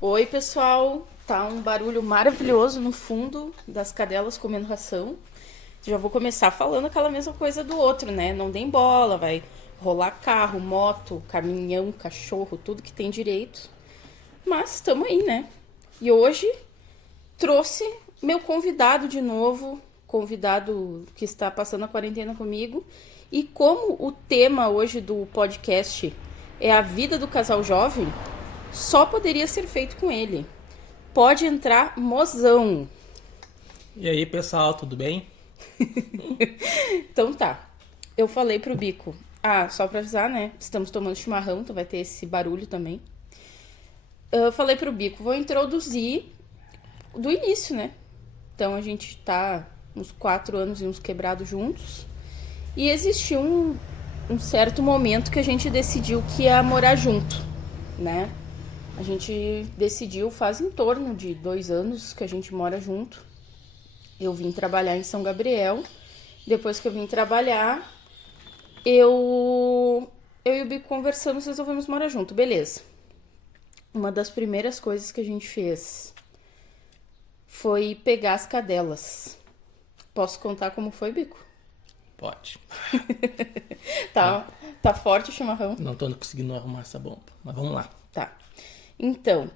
Oi, pessoal. Tá um barulho maravilhoso no fundo das cadelas comendo ração. Já vou começar falando aquela mesma coisa do outro, né? Não deem bola, vai rolar carro, moto, caminhão, cachorro, tudo que tem direito. Mas estamos aí, né? E hoje trouxe meu convidado de novo, convidado que está passando a quarentena comigo. E como o tema hoje do podcast é a vida do casal jovem, só poderia ser feito com ele. Pode entrar, mozão. E aí, pessoal, tudo bem? Então tá. Eu falei pro Bico. Ah, só pra avisar, né? Estamos tomando chimarrão, então vai ter esse barulho também. Eu falei pro Bico, vou introduzir do início, né? Então a gente tá uns 4 anos e uns quebrados juntos. E existiu um certo momento que a gente decidiu que ia morar junto, né? A gente decidiu faz em torno de 2 anos que a gente mora junto. Eu vim trabalhar em São Gabriel. Depois que eu vim trabalhar, eu e o Bico conversamos e resolvemos morar junto. Beleza. Uma das primeiras coisas que a gente fez foi pegar as cadelas. Posso contar como foi, Bico? Pode. Tá, tá forte o chimarrão? Não tô conseguindo arrumar essa bomba, mas vamos lá. Tá. Então,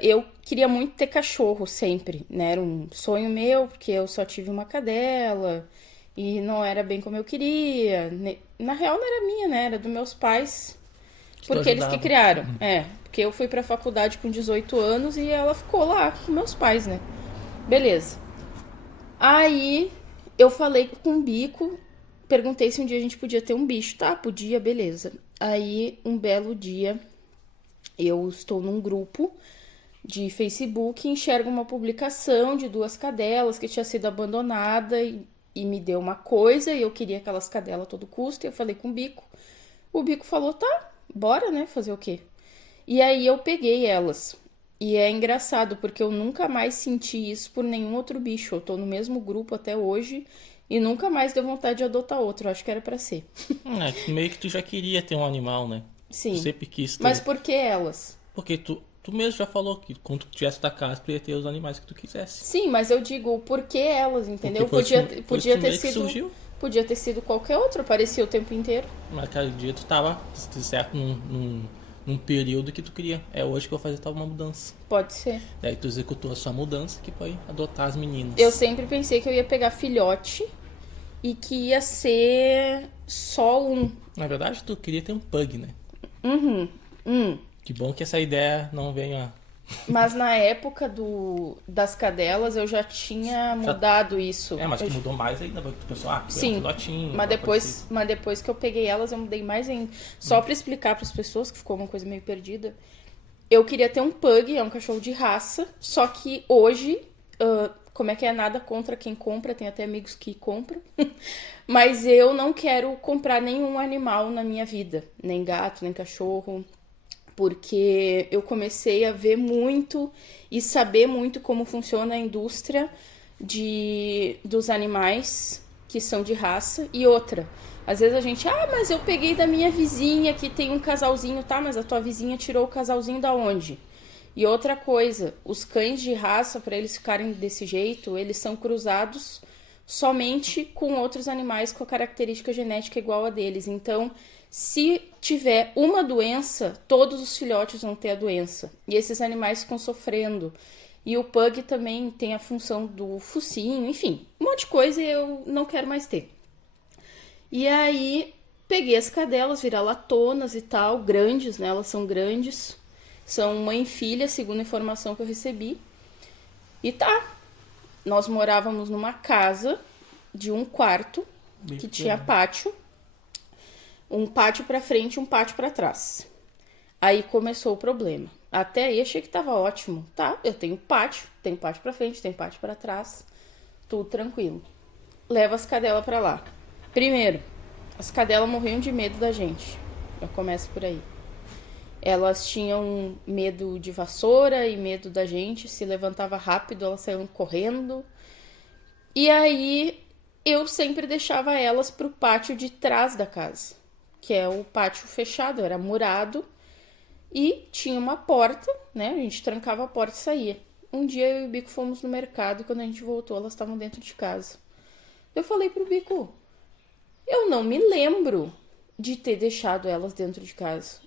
eu queria muito ter cachorro sempre, né? Era um sonho meu, porque eu só tive uma cadela e não era bem como eu queria. Na real, não era minha, né? Era dos meus pais, Que tu porque eles que ajudava. criaram. É, porque eu fui pra faculdade com 18 anos e ela ficou lá com meus pais, né? Beleza. Aí eu falei com o Bico, perguntei se um dia a gente podia ter um bicho. Tá, podia, beleza. Aí um belo dia eu estou num grupo de Facebook e enxergo uma publicação de duas cadelas que tinha sido abandonada e me deu uma coisa e eu queria aquelas cadelas a todo custo. E eu falei com o Bico. O Bico falou, tá, bora, né, fazer o quê? E aí eu peguei elas. E é engraçado, porque eu nunca mais senti isso por nenhum outro bicho. Eu tô no mesmo grupo até hoje e nunca mais deu vontade de adotar outro. Eu acho que era pra ser. Meio que tu já queria ter um animal, né? Tu Sim. sempre quis Mas ter. por que elas? Porque tu mesmo já falou que quando tu tivesse da casa, tu ia ter os animais que tu quisesse. Sim, mas eu digo por que elas, Porque entendeu? foi Podia, esse, foi esse podia ter primeiro que sido. surgiu. Podia ter sido qualquer outro, aparecia o tempo inteiro. Mas aquele dia tu tava, certo, num período que tu queria. É hoje que eu vou fazer tal uma mudança. Pode ser. Daí tu executou a sua mudança que foi adotar as Eu meninas. sempre pensei que eu ia pegar filhote e que ia ser só um. Na verdade, tu queria ter um pug, né? Hum. Que bom que essa ideia não venha. Mas na época das cadelas eu já tinha mudado isso. Mas tu mudou mais ainda, porque tu pensou, tu é um Sim, filhotinho. mas depois que eu peguei elas, eu mudei mais ainda. Só pra explicar pras pessoas, que ficou uma coisa meio perdida. Eu queria ter um pug, é um cachorro de raça, só que hoje, como é que é, nada contra quem compra, tem até amigos que compram, mas eu não quero comprar nenhum animal na minha vida, nem gato, nem cachorro, porque eu comecei a ver muito e saber muito como funciona a indústria dos animais que são de raça. E outra, às vezes a gente, mas eu peguei da minha vizinha que tem um casalzinho, tá, mas a tua vizinha tirou o casalzinho da onde? E outra coisa, os cães de raça, para eles ficarem desse jeito, eles são cruzados somente com outros animais com a característica genética igual a deles. Então, se tiver uma doença, todos os filhotes vão ter a doença. E esses animais ficam sofrendo. E o pug também tem a função do focinho, enfim, um monte de coisa e eu não quero mais ter. E aí, peguei as cadelas, vira-latonas e tal, grandes, né? Elas são grandes. São mãe e filha, segundo a informação que eu recebi. E tá, nós morávamos numa casa de um quarto que tinha pátio, um pátio pra frente e um pátio pra trás. Aí começou o problema. Até aí achei que tava ótimo. Tá, eu tenho pátio pra frente, tenho pátio pra trás, tudo tranquilo. Leva as cadelas pra lá. Primeiro, as cadelas morriam de medo da gente. Já começa por aí. Elas tinham medo de vassoura e medo da gente. Se levantava rápido, elas saíam correndo. E aí eu sempre deixava elas pro pátio de trás da casa, que é o pátio fechado, era murado. E tinha uma porta, né? A gente trancava a porta e saía. Um dia eu e o Bico fomos no mercado e quando a gente voltou, elas estavam dentro de casa. Eu falei pro Bico, eu não me lembro de ter deixado elas dentro de casa.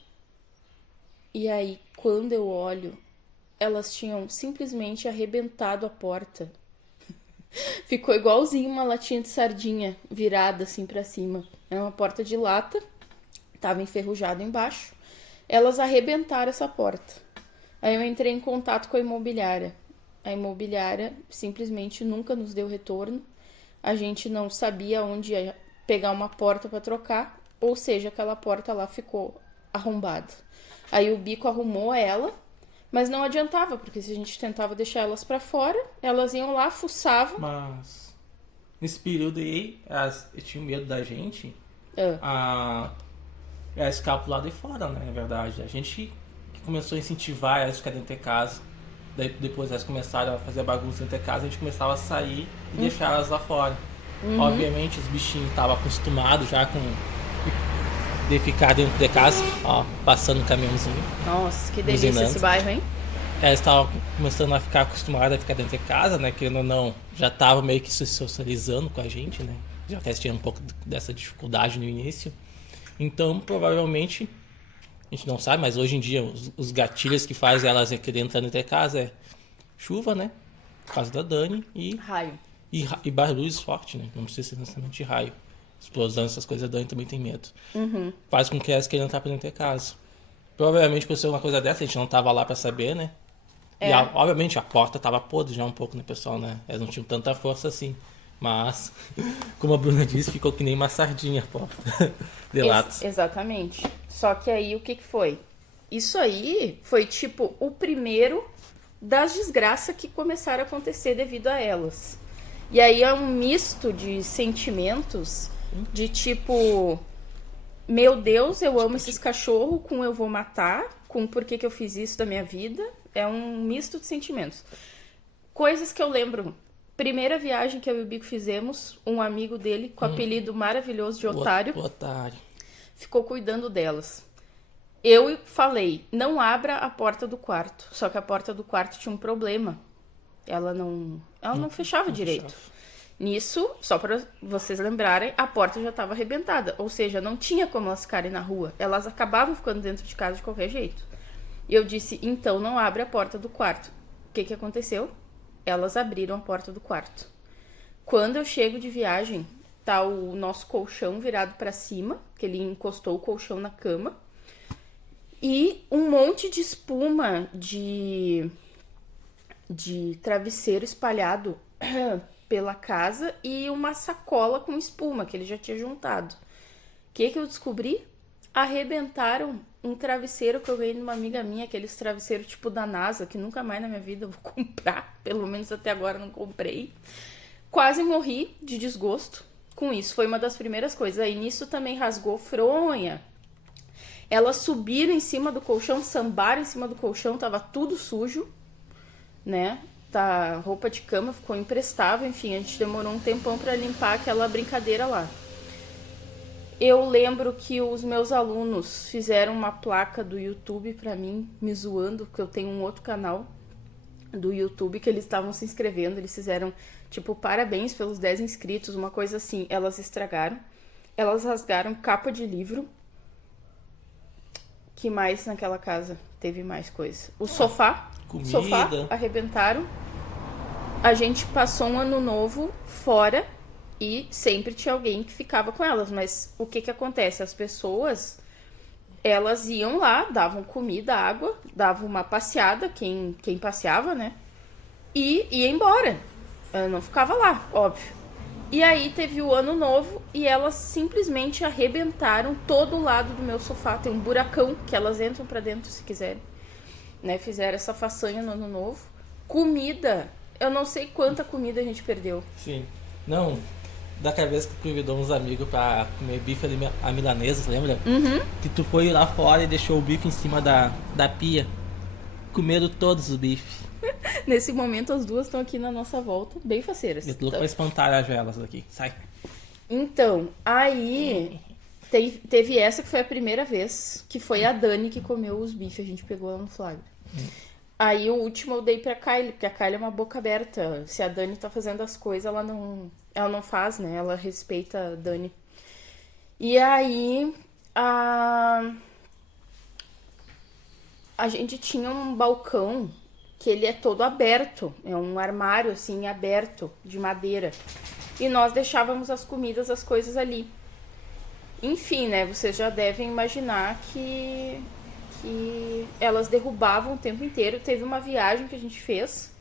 E aí, quando eu olho, elas tinham simplesmente arrebentado a porta. Ficou igualzinho uma latinha de sardinha virada assim pra cima. Era uma porta de lata, tava enferrujada embaixo. Elas arrebentaram essa porta. Aí eu entrei em contato com a imobiliária. A imobiliária simplesmente nunca nos deu retorno. A gente não sabia onde ia pegar uma porta para trocar, ou seja, aquela porta lá ficou arrombada. Aí o Bico arrumou ela, mas não adiantava, porque se a gente tentava deixar elas para fora, elas iam lá, fuçavam. Mas nesse período aí, elas tinham medo da gente. Elas ficavam pro lado de fora, né? Na verdade. A gente que começou a incentivar elas a ficarem dentro de casa. Daí, depois elas começaram a fazer bagunça dentro de casa, a gente começava a sair e deixar elas lá fora. Obviamente os bichinhos estavam acostumados já com de ficar dentro de casa, ó, passando um caminhãozinho. Nossa, que delícia buzinando. Esse bairro, hein? Elas estavam começando a ficar acostumadas a ficar dentro de casa, né? Querendo ou não, já estavam meio que se socializando com a gente, né? Já que elas tinham um pouco dessa dificuldade no início. Então, provavelmente, a gente não sabe, mas hoje em dia os gatilhos que fazem elas querer entrar dentro de casa é chuva, né? Por causa da Dani e raio. E barulhos fortes, né? Não precisa ser necessariamente raio. Explosão, essas coisas, a Dani também tem medo. Faz com que elas queiram entrar pra dentro de casa. Provavelmente aconteceu uma coisa dessa, a gente não tava lá pra saber, né? E obviamente a porta tava podre já um pouco, né, pessoal, né? Elas não tinham tanta força assim. Mas, como a Bruna disse, ficou que nem uma sardinha a porta de latas. Exatamente. Só que aí o que foi? Isso aí foi tipo o primeiro das desgraças que começaram a acontecer devido a elas. E aí é um misto de sentimentos de tipo, meu Deus, eu amo esses cachorros, com eu vou matar, com por que eu fiz isso da minha vida. É um misto de sentimentos. Coisas que eu lembro. Primeira viagem que eu e o Bico fizemos, um amigo dele, com o apelido maravilhoso de Otário, ficou cuidando delas. Eu falei, não abra a porta do quarto. Só que a porta do quarto tinha um problema. Ela não fechava direito. Nisso, só para vocês lembrarem, a porta já estava arrebentada. Ou seja, não tinha como elas ficarem na rua. Elas acabavam ficando dentro de casa de qualquer jeito. E eu disse, então não abre a porta do quarto. O que aconteceu? Elas abriram a porta do quarto. Quando eu chego de viagem, tá o nosso colchão virado para cima, que ele encostou o colchão na cama, e um monte de espuma de travesseiro espalhado pela casa e uma sacola com espuma que ele já tinha juntado. O que eu descobri? Arrebentaram um travesseiro que eu ganhei de uma amiga minha, aqueles travesseiros tipo da NASA, que nunca mais na minha vida eu vou comprar, pelo menos até agora não comprei. Quase morri de desgosto com isso, foi uma das primeiras coisas. Aí nisso também rasgou fronha. Elas subiram em cima do colchão, sambaram em cima do colchão, tava tudo sujo, né? Tá, roupa de cama ficou imprestável, enfim, a gente demorou um tempão pra limpar aquela brincadeira lá. Eu lembro que os meus alunos fizeram uma placa do YouTube pra mim, me zoando, porque eu tenho um outro canal do YouTube que eles estavam se inscrevendo. Eles fizeram, tipo, parabéns pelos 10 inscritos, uma coisa assim. Elas estragaram. Elas rasgaram capa de livro. Que mais naquela casa teve mais coisa? O sofá. Comida. Sofá, arrebentaram. A gente passou um ano novo fora. E sempre tinha alguém que ficava com elas. Mas o que acontece? As pessoas, elas iam lá, davam comida, água, davam uma passeada, quem passeava, né? E ia embora. Ela não ficava lá, óbvio. E aí teve o ano novo e elas simplesmente arrebentaram todo o lado do meu sofá. Tem um buracão que elas entram pra dentro se quiserem. Né? Fizeram essa façanha no ano novo. Comida. Eu não sei quanta comida a gente perdeu. Sim. Não... Daquela vez que tu convidou uns amigos pra comer bife à milanesa, lembra? Que tu foi lá fora e deixou o bife em cima da pia. Comeram todos os bifes. Nesse momento as duas estão aqui na nossa volta, bem faceiras. Eu tô louco pra espantar as velas daqui. Sai. Então, aí Teve essa que foi a primeira vez, que foi a Dani que comeu os bifes, a gente pegou ela no flagra. Aí o último eu dei pra Kylie, porque a Kylie é uma boca aberta. Se a Dani tá fazendo as coisas, ela não faz, né? Ela respeita a Dani. E aí a gente tinha um balcão que ele é todo aberto. É um armário, assim, aberto, de madeira. E nós deixávamos as comidas, as coisas ali. Enfim, né? Vocês já devem imaginar que elas derrubavam o tempo inteiro. Teve uma viagem que a gente fez.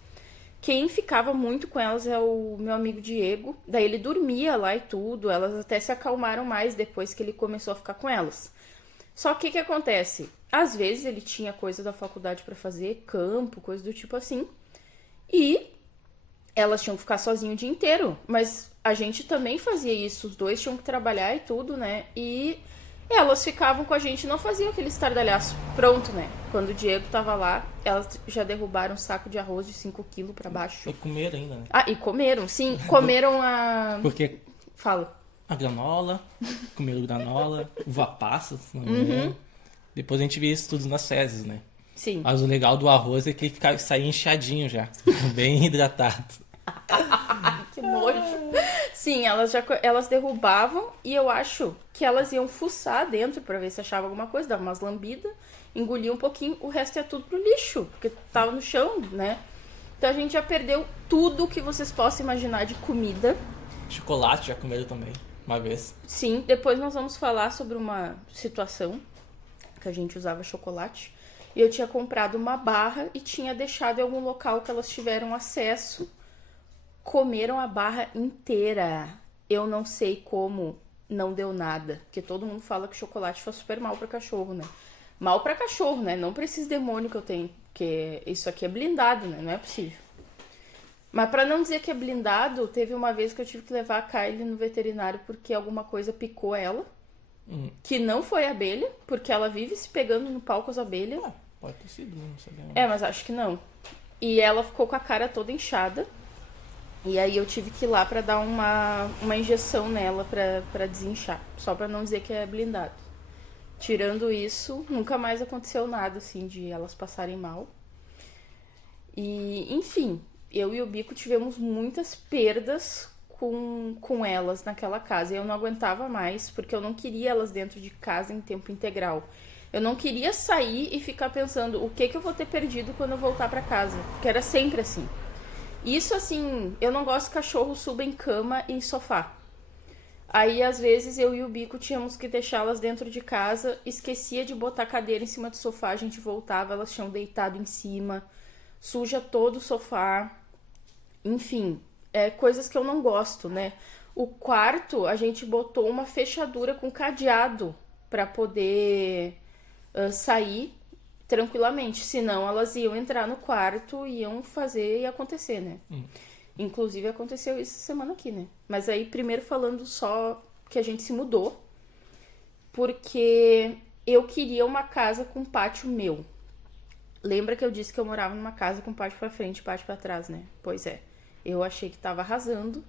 Quem ficava muito com elas é o meu amigo Diego. Daí ele dormia lá e tudo. Elas até se acalmaram mais depois que ele começou a ficar com elas. Só que o que acontece? Às vezes ele tinha coisa da faculdade pra fazer, campo, coisa do tipo assim. E elas tinham que ficar sozinhas o dia inteiro. Mas a gente também fazia isso. Os dois tinham que trabalhar e tudo, né? E elas ficavam com a gente, não faziam aquele estardalhaço. Pronto, né? Quando o Diego tava lá, elas já derrubaram um saco de arroz de 5 quilos pra baixo. E comeram ainda, né? Ah, e comeram, sim. Comeram a... Porque Fala. a granola, comeram granola, uva passa, se não me engano. Depois a gente via isso tudo nas fezes, né? Sim. Mas o legal do arroz é que ele saía inchadinho já, bem hidratado. Que nojo. Sim, elas derrubavam e eu acho que elas iam fuçar dentro pra ver se achava alguma coisa, dava umas lambidas, engolia um pouquinho, o resto é tudo pro lixo, porque tava no chão, né? Então a gente já perdeu tudo que vocês possam imaginar de comida. Chocolate já comeram também, uma vez. Sim, depois nós vamos falar sobre uma situação que a gente usava chocolate. E eu tinha comprado uma barra e tinha deixado em algum local que elas tiveram acesso. Comeram a barra inteira. Eu não sei como não deu nada. Porque todo mundo fala que chocolate faz super mal pra cachorro, né? Mal pra cachorro, né? Não pra esses demônios que eu tenho. Porque isso aqui é blindado, né? Não é possível. Mas pra não dizer que é blindado, teve uma vez que eu tive que levar a Kylie no veterinário porque alguma coisa picou ela. Que não foi abelha, porque ela vive se pegando no pau com as abelhas. Ah, pode ter sido, não sei. É, mas acho que não. E ela ficou com a cara toda inchada. E aí eu tive que ir lá pra dar uma injeção nela pra desinchar. Só pra não dizer que é blindado. Tirando isso, nunca mais aconteceu nada, assim, de elas passarem mal. E, enfim, eu e o Bico tivemos muitas perdas com elas naquela casa. Eu não aguentava mais, porque eu não queria elas dentro de casa em tempo integral. Eu não queria sair e ficar pensando o que eu vou ter perdido quando eu voltar pra casa. Porque era sempre assim. Isso, assim, eu não gosto que cachorro suba em cama e em sofá. Aí, às vezes, eu e o Bico tínhamos que deixá-las dentro de casa. Esquecia de botar a cadeira em cima do sofá, a gente voltava, elas tinham deitado em cima. Suja todo o sofá. Enfim, coisas que eu não gosto, né? O quarto, a gente botou uma fechadura com cadeado pra poder sair tranquilamente. Senão, elas iam entrar no quarto e iam fazer e acontecer, né? Inclusive, aconteceu isso semana aqui, né? Mas aí, primeiro falando só que a gente se mudou. Porque eu queria uma casa com pátio meu. Lembra que eu disse que eu morava numa casa com pátio pra frente e pátio pra trás, né? Pois é. Eu achei que tava arrasando,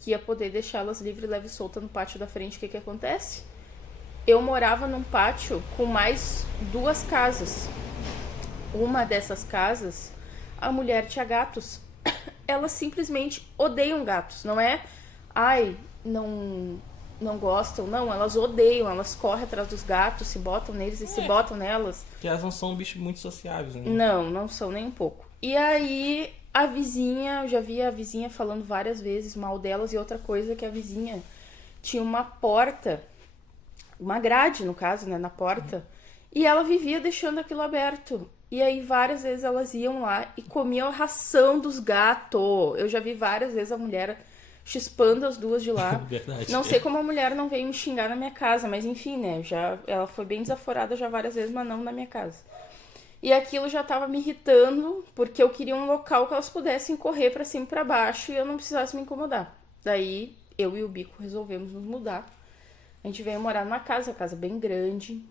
que ia poder deixá-las livre, leve e solta no pátio da frente. O que acontece? Eu morava num pátio com mais 2 casas. Uma dessas casas, a mulher tinha gatos. Elas simplesmente odeiam gatos. Não é, não gostam. Não, elas odeiam. Elas correm atrás dos gatos, se botam neles e se botam nelas. Porque elas não são bichos muito sociáveis, né? Não são nem um pouco. E aí, a vizinha, eu já vi a vizinha falando várias vezes mal delas. E outra coisa que a vizinha tinha uma porta, uma grade, no caso, né, na porta. E ela vivia deixando aquilo aberto. E aí, várias vezes elas iam lá e comiam a ração dos gatos. Eu já vi várias vezes a mulher chispando as duas de lá. Verdade. Não sei como a mulher não veio me xingar na minha casa, mas enfim, né? Ela foi bem desaforada já várias vezes, mas não na minha casa. E aquilo já tava me irritando, porque eu queria um local que elas pudessem correr pra cima e pra baixo e eu não precisasse me incomodar. Daí, eu e o Bico resolvemos nos mudar. A gente veio morar numa casa bem grande.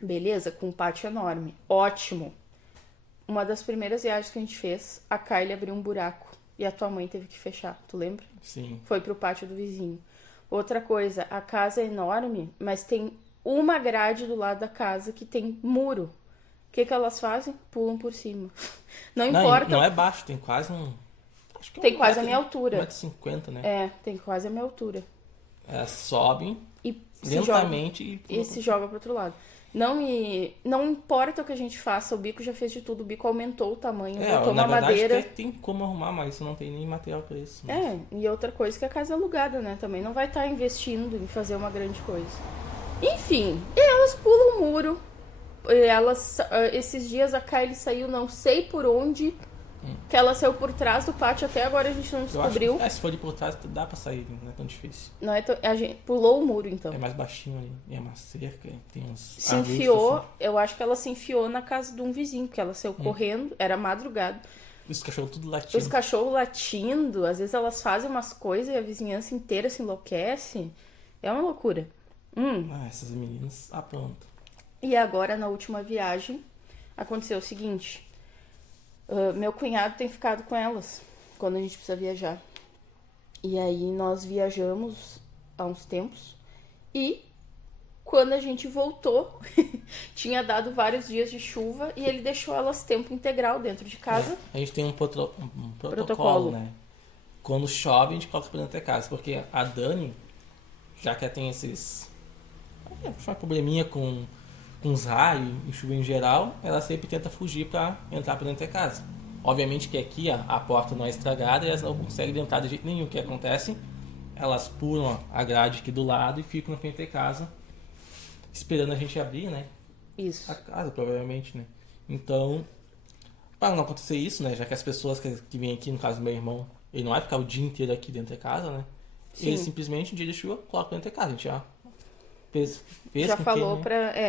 Beleza? Com um pátio enorme. Ótimo. Uma das primeiras viagens que a gente fez, a Kylie abriu um buraco e a tua mãe teve que fechar. Tu lembra? Sim. Foi pro pátio do vizinho. Outra coisa, a casa é enorme, mas tem uma grade do lado da casa que tem muro. O que elas fazem? Pulam por cima. Não importa. Não é baixo, tem quase um... Acho que tem quase a minha altura. 1,50 m, né? É, tem quase a minha altura. Elas sobem E lentamente e se joga pro outro lado. Não importa o que a gente faça, o bico já fez de tudo, o bico aumentou o tamanho, botou na uma verdade, madeira. Tem como arrumar, mas não tem nem material pra isso. Mas... E outra coisa que a casa é alugada, né? Também não vai estar investindo em fazer uma grande coisa. Enfim, elas pulam o muro. Esses dias a Kylie saiu não sei por onde, que ela saiu por trás do pátio, até agora a gente não descobriu. Se for de por trás, dá pra sair, não é tão difícil. Não é a gente pulou o muro, então. É mais baixinho ali, e é uma cerca, tem uns... Se enfiou, assim. Eu acho que ela se enfiou na casa de um vizinho, porque ela saiu correndo, era madrugada. Os cachorros tudo latindo. Os cachorros latindo, às vezes elas fazem umas coisas e a vizinhança inteira se enlouquece. É uma loucura. Essas meninas aprontam. E agora, na última viagem, aconteceu o seguinte. Meu cunhado tem ficado com elas quando a gente precisa viajar. E aí nós viajamos há uns tempos. E quando a gente voltou, tinha dado vários dias de chuva e ele deixou elas tempo integral dentro de casa. A gente tem um protocolo, né? Quando chove, a gente coloca pra dentro de casa. Porque a Dani, já que ela tem esses... uma probleminha com os raios e chuva em geral, ela sempre tenta fugir para entrar para dentro de casa. Obviamente que aqui a porta não é estragada e elas não conseguem entrar de jeito nenhum. O que acontece? Elas pulam a grade aqui do lado e ficam na frente de casa esperando a gente abrir, né? Isso. A casa, provavelmente, né? Então, para não acontecer isso, né? Já que as pessoas que vêm aqui, no caso do meu irmão, ele não vai ficar o dia inteiro aqui dentro de casa, né? Sim. Ele simplesmente, um dia de chuva, coloca dentro de casa. A gente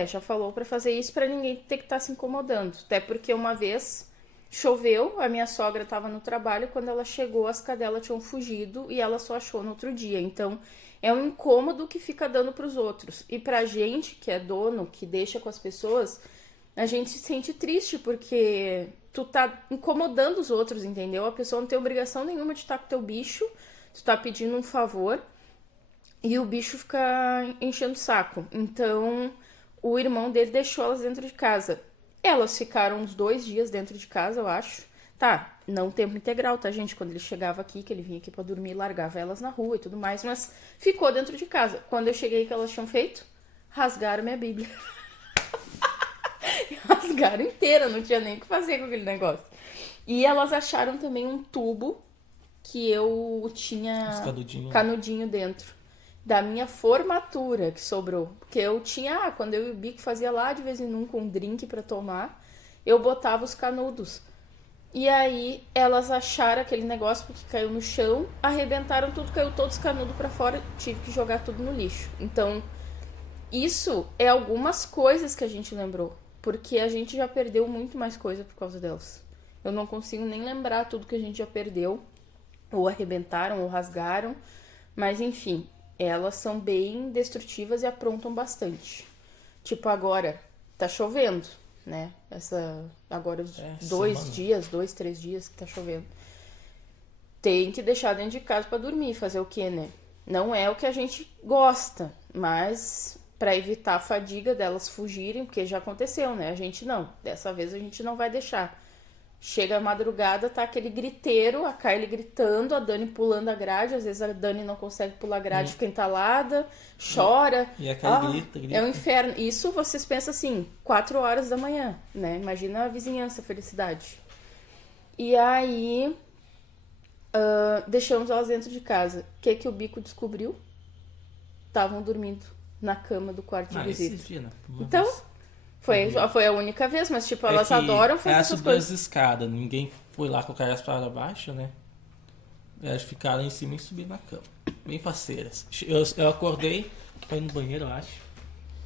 já falou pra fazer isso pra ninguém ter que estar se incomodando. Até porque uma vez choveu, a minha sogra estava no trabalho, quando ela chegou as cadelas tinham fugido e ela só achou no outro dia. Então é um incômodo que fica dando pros outros. E pra gente, que é dono, que deixa com as pessoas, a gente se sente triste porque tu tá incomodando os outros, entendeu? A pessoa não tem obrigação nenhuma de estar com teu bicho, tu tá pedindo um favor. E o bicho fica enchendo o saco. Então, o irmão dele deixou elas dentro de casa. Elas ficaram uns 2 dias dentro de casa, eu acho. Tá, não tempo integral, tá, gente? Quando ele chegava aqui, que ele vinha aqui pra dormir, largava elas na rua e tudo mais. Mas ficou dentro de casa. Quando eu cheguei, o que elas tinham feito? Rasgaram minha Bíblia. Rasgaram inteira, não tinha nem o que fazer com aquele negócio. E elas acharam também um tubo que eu tinha canudinho dentro. Da minha formatura que sobrou. Porque eu tinha, quando eu e o Bico fazia lá de vez em nunca um drink pra tomar, eu botava os canudos. E aí elas acharam aquele negócio porque caiu no chão, arrebentaram tudo, caiu todos os canudos pra fora, tive que jogar tudo no lixo. Então, isso é algumas coisas que a gente lembrou. Porque a gente já perdeu muito mais coisa por causa delas. Eu não consigo nem lembrar tudo que a gente já perdeu. Ou arrebentaram, ou rasgaram. Mas enfim... Elas são bem destrutivas e aprontam bastante. Tipo, agora, tá chovendo, né? Agora os 2, 3 dias que tá chovendo. Tem que deixar dentro de casa pra dormir, fazer o quê, né? Não é o que a gente gosta, mas pra evitar a fadiga delas fugirem, porque já aconteceu, né? A gente não. Dessa vez a gente não vai deixar. Chega a madrugada, tá aquele griteiro, a Kylie gritando, a Dani pulando a grade. Às vezes a Dani não consegue pular a grade, fica entalada, chora. E a Kylie grita. É um inferno. Isso vocês pensam assim, 4 horas da manhã, né? Imagina a vizinhança, a felicidade. E aí, deixamos elas dentro de casa. O que o Bico descobriu? Estavam dormindo na cama do quarto de visita. Esse dia, né? Então... Foi a única vez, mas tipo, elas adoram fazer essas coisas. As escadas, ninguém foi lá colocar elas para baixo, né? Elas ficaram em cima e subiram na cama. Bem faceiras. Eu acordei, foi no banheiro, eu acho.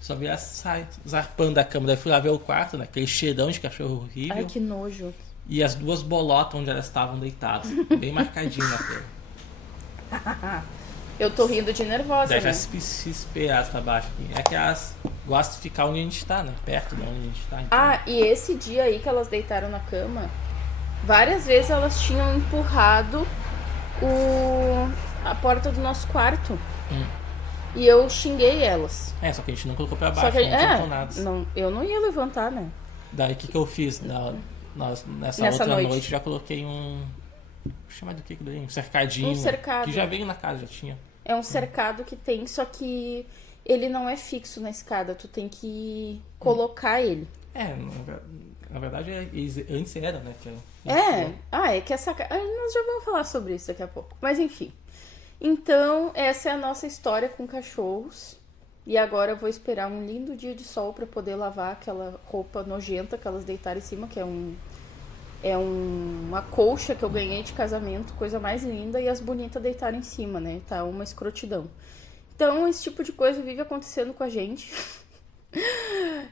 Só vi elas zarpando da cama. Daí fui lá ver o quarto, né? Aquele cheirão de cachorro horrível. Ai, que nojo. E as 2 bolotas onde elas estavam deitadas. Bem marcadinho na cama. Eu tô rindo de nervosa, Deve né? se esperar pra baixo. É que elas gostam de ficar onde a gente tá, né? Perto de onde a gente tá. Então... e esse dia aí que elas deitaram na cama, várias vezes elas tinham empurrado a porta do nosso quarto. E eu xinguei elas. Só que a gente não colocou pra Só baixo, que não adiantou nada. eu não ia levantar, né? Daí o que eu fiz? Nessa outra noite já coloquei um... Chama do que aquilo aí? Um cercadinho. Um cercado. Que já veio na casa, já tinha. É um cercado que tem, só que ele não é fixo na escada. Tu tem que colocar ele. Na verdade, antes era, né? É que essa... Nós já vamos falar sobre isso daqui a pouco. Mas enfim. Então, essa é a nossa história com cachorros. E agora eu vou esperar um lindo dia de sol pra poder lavar aquela roupa nojenta que elas deitaram em cima, que é uma colcha que eu ganhei de casamento, coisa mais linda, e as bonitas deitaram em cima, né? Tá uma escrotidão. Então, esse tipo de coisa vive acontecendo com a gente.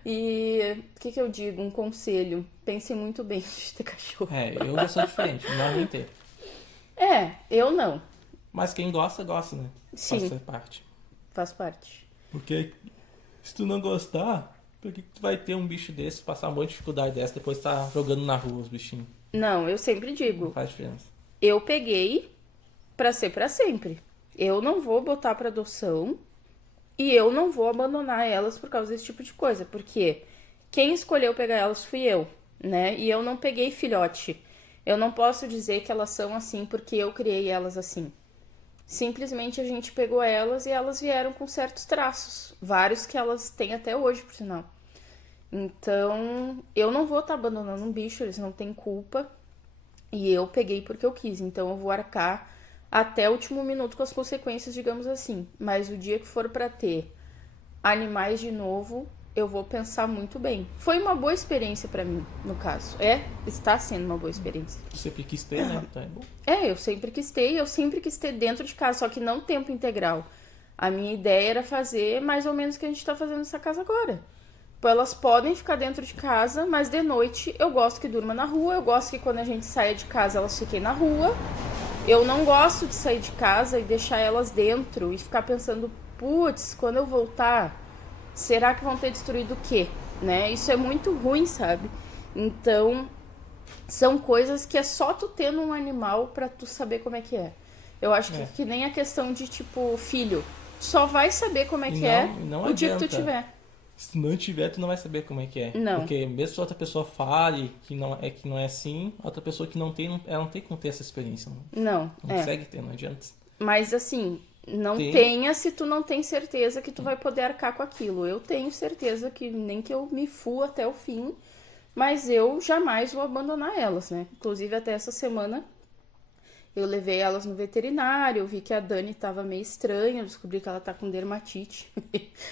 E o que eu digo? Um conselho. Pensem muito bem de ter cachorro. Eu já sou diferente, não nem ter. Eu não. Mas quem gosta, né? Sim. Faz parte. Faz parte. Porque se tu não gostar, por que tu vai ter um bicho desse, passar uma monte de dificuldade dessa, depois tá jogando na rua os bichinhos? Não, eu sempre digo. Não faz diferença. Eu peguei pra ser pra sempre. Eu não vou botar pra adoção e eu não vou abandonar elas por causa desse tipo de coisa. Porque quem escolheu pegar elas fui eu, né? E eu não peguei filhote. Eu não posso dizer que elas são assim porque eu criei elas assim. Simplesmente a gente pegou elas e elas vieram com certos traços. Vários que elas têm até hoje, por sinal. Então, eu não vou estar abandonando um bicho, eles não têm culpa. E eu peguei porque eu quis. Então, eu vou arcar até o último minuto com as consequências, digamos assim. Mas o dia que for pra ter animais de novo, eu vou pensar muito bem. Foi uma boa experiência pra mim, no caso. Está sendo uma boa experiência. Tu sempre quis ter, né? Então é bom. Eu sempre quis ter dentro de casa, só que não tempo integral. A minha ideia era fazer mais ou menos o que a gente tá fazendo nessa casa agora. Elas podem ficar dentro de casa, mas de noite eu gosto que durma na rua, eu gosto que quando a gente saia de casa elas fiquem na rua. Eu não gosto de sair de casa e deixar elas dentro e ficar pensando, putz, quando eu voltar, será que vão ter destruído o quê? Né? Isso é muito ruim, sabe? Então, são coisas que é só tu tendo um animal pra tu saber como é que é. Eu acho que nem a questão de, tipo, filho. Só vai saber como é que não o dia que tu adianta. tiver. Se não tiver, tu não vai saber como é que é. Não. Porque mesmo se outra pessoa fale que não é assim, outra pessoa que não tem, ela não tem como ter essa experiência. Não consegue ter, não adianta. Mas assim, não tenha se tu não tem certeza que tu vai poder arcar com aquilo. Eu tenho certeza que nem que eu me fua até o fim, mas eu jamais vou abandonar elas, né? Inclusive até essa semana eu levei elas no veterinário, eu vi que a Dani tava meio estranha, eu descobri que ela tá com dermatite.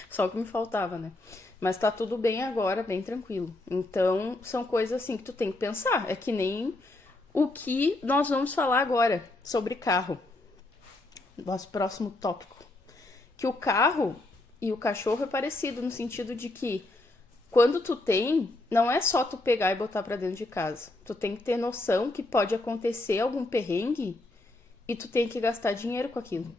Só o que me faltava, né? Mas tá tudo bem agora, bem tranquilo. Então, são coisas assim que tu tem que pensar. É que nem o que nós vamos falar agora sobre carro. Nosso próximo tópico. Que o carro e o cachorro é parecido no sentido de que quando tu tem, não é só tu pegar e botar pra dentro de casa. Tu tem que ter noção que pode acontecer algum perrengue e tu tem que gastar dinheiro com aquilo.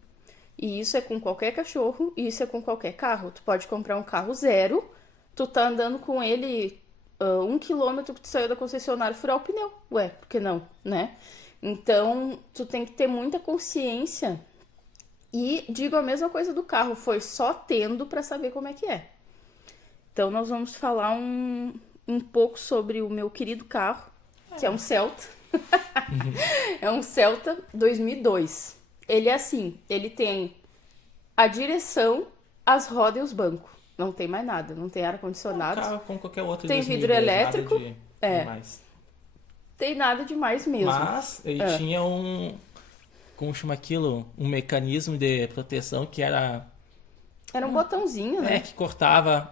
E isso é com qualquer cachorro e isso é com qualquer carro. Tu pode comprar um carro zero, tu tá andando com ele 1 quilômetro que tu saiu da concessionária e furar o pneu. Ué, por que não, né? Então, tu tem que ter muita consciência. E digo a mesma coisa do carro, foi só tendo pra saber como é que é. Então, nós vamos falar um pouco sobre o meu querido carro, que é um Celta. É um Celta 2002. Ele é assim, ele tem a direção, as rodas e os bancos. Não tem mais nada, não tem ar-condicionado. Carro como qualquer outro. Tem 2010, vidro elétrico. nada demais. Tem nada demais mesmo. Mas ele tinha como chama aquilo? Um mecanismo de proteção que era... Era um botãozinho, né? Que cortava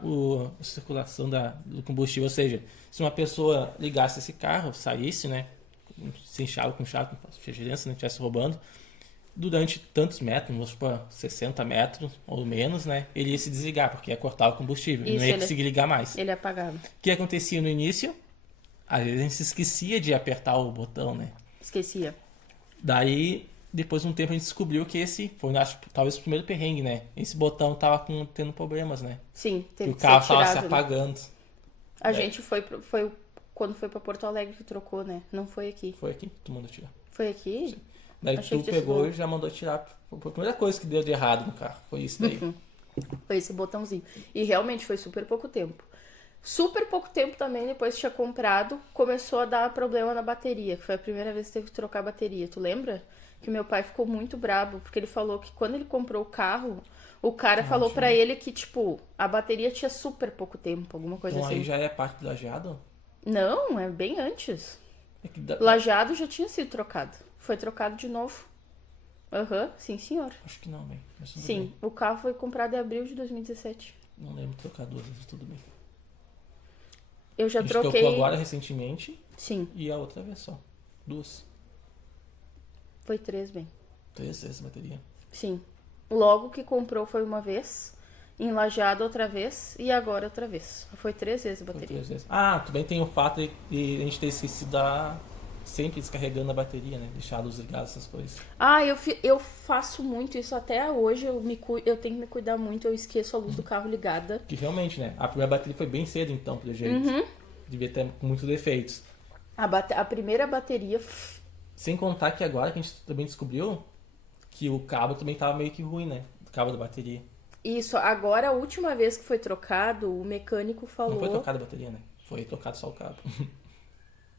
a circulação do combustível. Ou seja, se uma pessoa ligasse esse carro, saísse, né? Sem chave, com chave, não faz diferença, né? Estivesse roubando, durante tantos metros, vamos supor, 60 metros ou menos, né? Ele ia se desligar, porque ia cortar o combustível. Ele não ia conseguir ligar mais. Ele apagava. O que acontecia no início? Às vezes a gente se esquecia de apertar o botão, né? Esquecia. Daí, depois de um tempo, a gente descobriu que esse foi, acho, talvez o primeiro perrengue, né? Esse botão tava tendo problemas, né? Sim, teve que o carro tava se apagando. Né? A gente foi quando foi pra Porto Alegre que trocou, né? Não foi aqui. Foi aqui que tu mandou tirar. Foi aqui? Sim. Daí tu pegou e já mandou tirar. Foi a primeira coisa que deu de errado no carro. Foi isso daí. Foi esse botãozinho. E realmente foi super pouco tempo. Super pouco tempo também, depois que tinha comprado, começou a dar problema na bateria, que foi a primeira vez que teve que trocar a bateria. Tu lembra? Que meu pai ficou muito brabo, porque ele falou que quando ele comprou o carro, o cara falou pra ele que, tipo, a bateria tinha super pouco tempo, alguma coisa Então assim. aí já é parte do lajeado? Não, é bem antes. É que Lajeado já tinha sido trocado. Foi trocado de novo. Aham, sim, senhor. Acho que não, velho. Mas tudo Sim, bem. o carro foi comprado em abril de 2017. Não lembro de trocar duas vezes, tudo bem. Eu já A gente troquei. trocou agora recentemente Sim, e a outra vez só. Duas. foi 3, bem. 3 vezes a bateria. Sim. Logo que comprou foi uma vez, em Lajeado outra vez e agora outra vez. Foi 3 vezes a Foi bateria. 3 vezes. Ah, também tem o fato de a gente ter esquecido da... sempre descarregando a bateria, né? Deixar a luz ligada, essas coisas. Ah, eu faço muito isso até hoje. Eu tenho que me cuidar muito. Eu esqueço a luz do carro ligada. Que realmente, né? A primeira bateria foi bem cedo, então, pelo jeito. Devia ter muitos defeitos. A primeira bateria. Sem contar que agora que a gente também descobriu que o cabo também tava meio que ruim, né? O cabo da bateria. Isso, agora a última vez que foi trocado, o mecânico falou. Não foi trocada a bateria, né? Foi trocado só o cabo.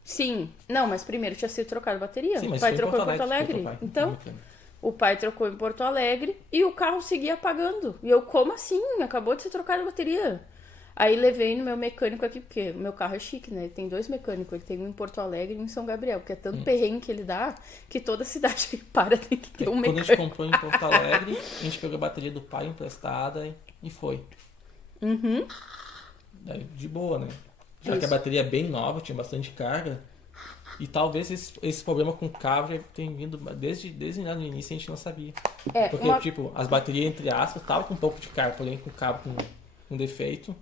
Sim, não, mas primeiro tinha sido trocado a bateria. Sim, mas o pai foi em trocou em Porto Porto Alegre, Alegre. foi o pai, Então, o mecânico. o pai trocou em Porto Alegre e o carro seguia apagando. E eu, como assim? Acabou de ser trocada a bateria. Aí levei no meu mecânico aqui, porque o meu carro é chique, né? Ele tem 2 mecânicos, ele tem um em Porto Alegre e um em São Gabriel, porque é tanto perrengue que ele dá que toda cidade que para tem que ter um Quando a mecânico. gente comprou em Porto Alegre, a gente pegou a bateria do pai emprestada e foi. Daí, de boa, né? Já que a Isso. bateria é bem nova, tinha bastante carga. E talvez esse problema com o cabo já tenha vindo desde lá no início a gente não sabia. É, Porque, tipo, as baterias, entre aspas, estavam com um pouco de carga, porém com o cabo com defeito,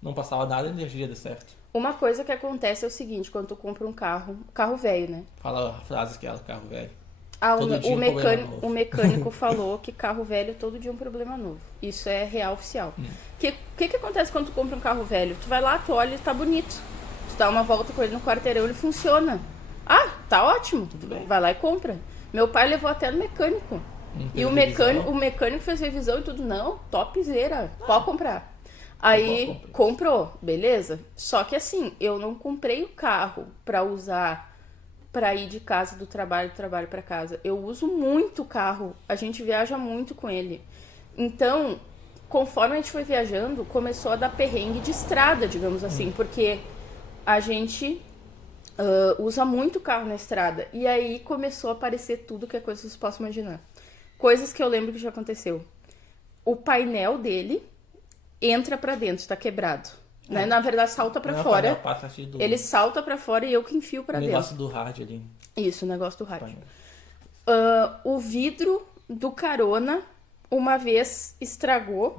não passava nada de energia de certo. uma coisa que acontece é o seguinte, quando tu compra um carro velho, né? Fala a frase que é o carro velho. Ah, Todo dia um problema novo. o mecânico falou que carro velho todo dia é um problema novo. Isso é real oficial. O que acontece quando tu compra um carro velho? Tu vai lá, tu olha, ele tá bonito. Tu dá uma volta com ele no quarteirão, ele funciona. Ah, tá ótimo. bem. Vai lá e compra. Meu pai levou até no mecânico. E o mecânico fez revisão e tudo. Não, topzera. Pode comprar. Aí comprou, beleza? Só que assim, eu não comprei o carro pra usar pra ir de casa do trabalho pra casa. Eu uso muito o carro. A gente viaja muito com ele. Então, conforme a gente foi viajando, começou a dar perrengue de estrada, digamos assim, porque a gente usa muito carro na estrada. E aí começou a aparecer tudo que é coisa que vocês possam imaginar. Coisas que eu lembro que já aconteceu. O painel dele entra pra dentro, tá quebrado. Né? Na verdade, salta pra fora. Ele salta pra fora e eu que enfio pra dentro. O negócio do rádio ali. Isso, o negócio do rádio. O vidro do carona uma vez estragou.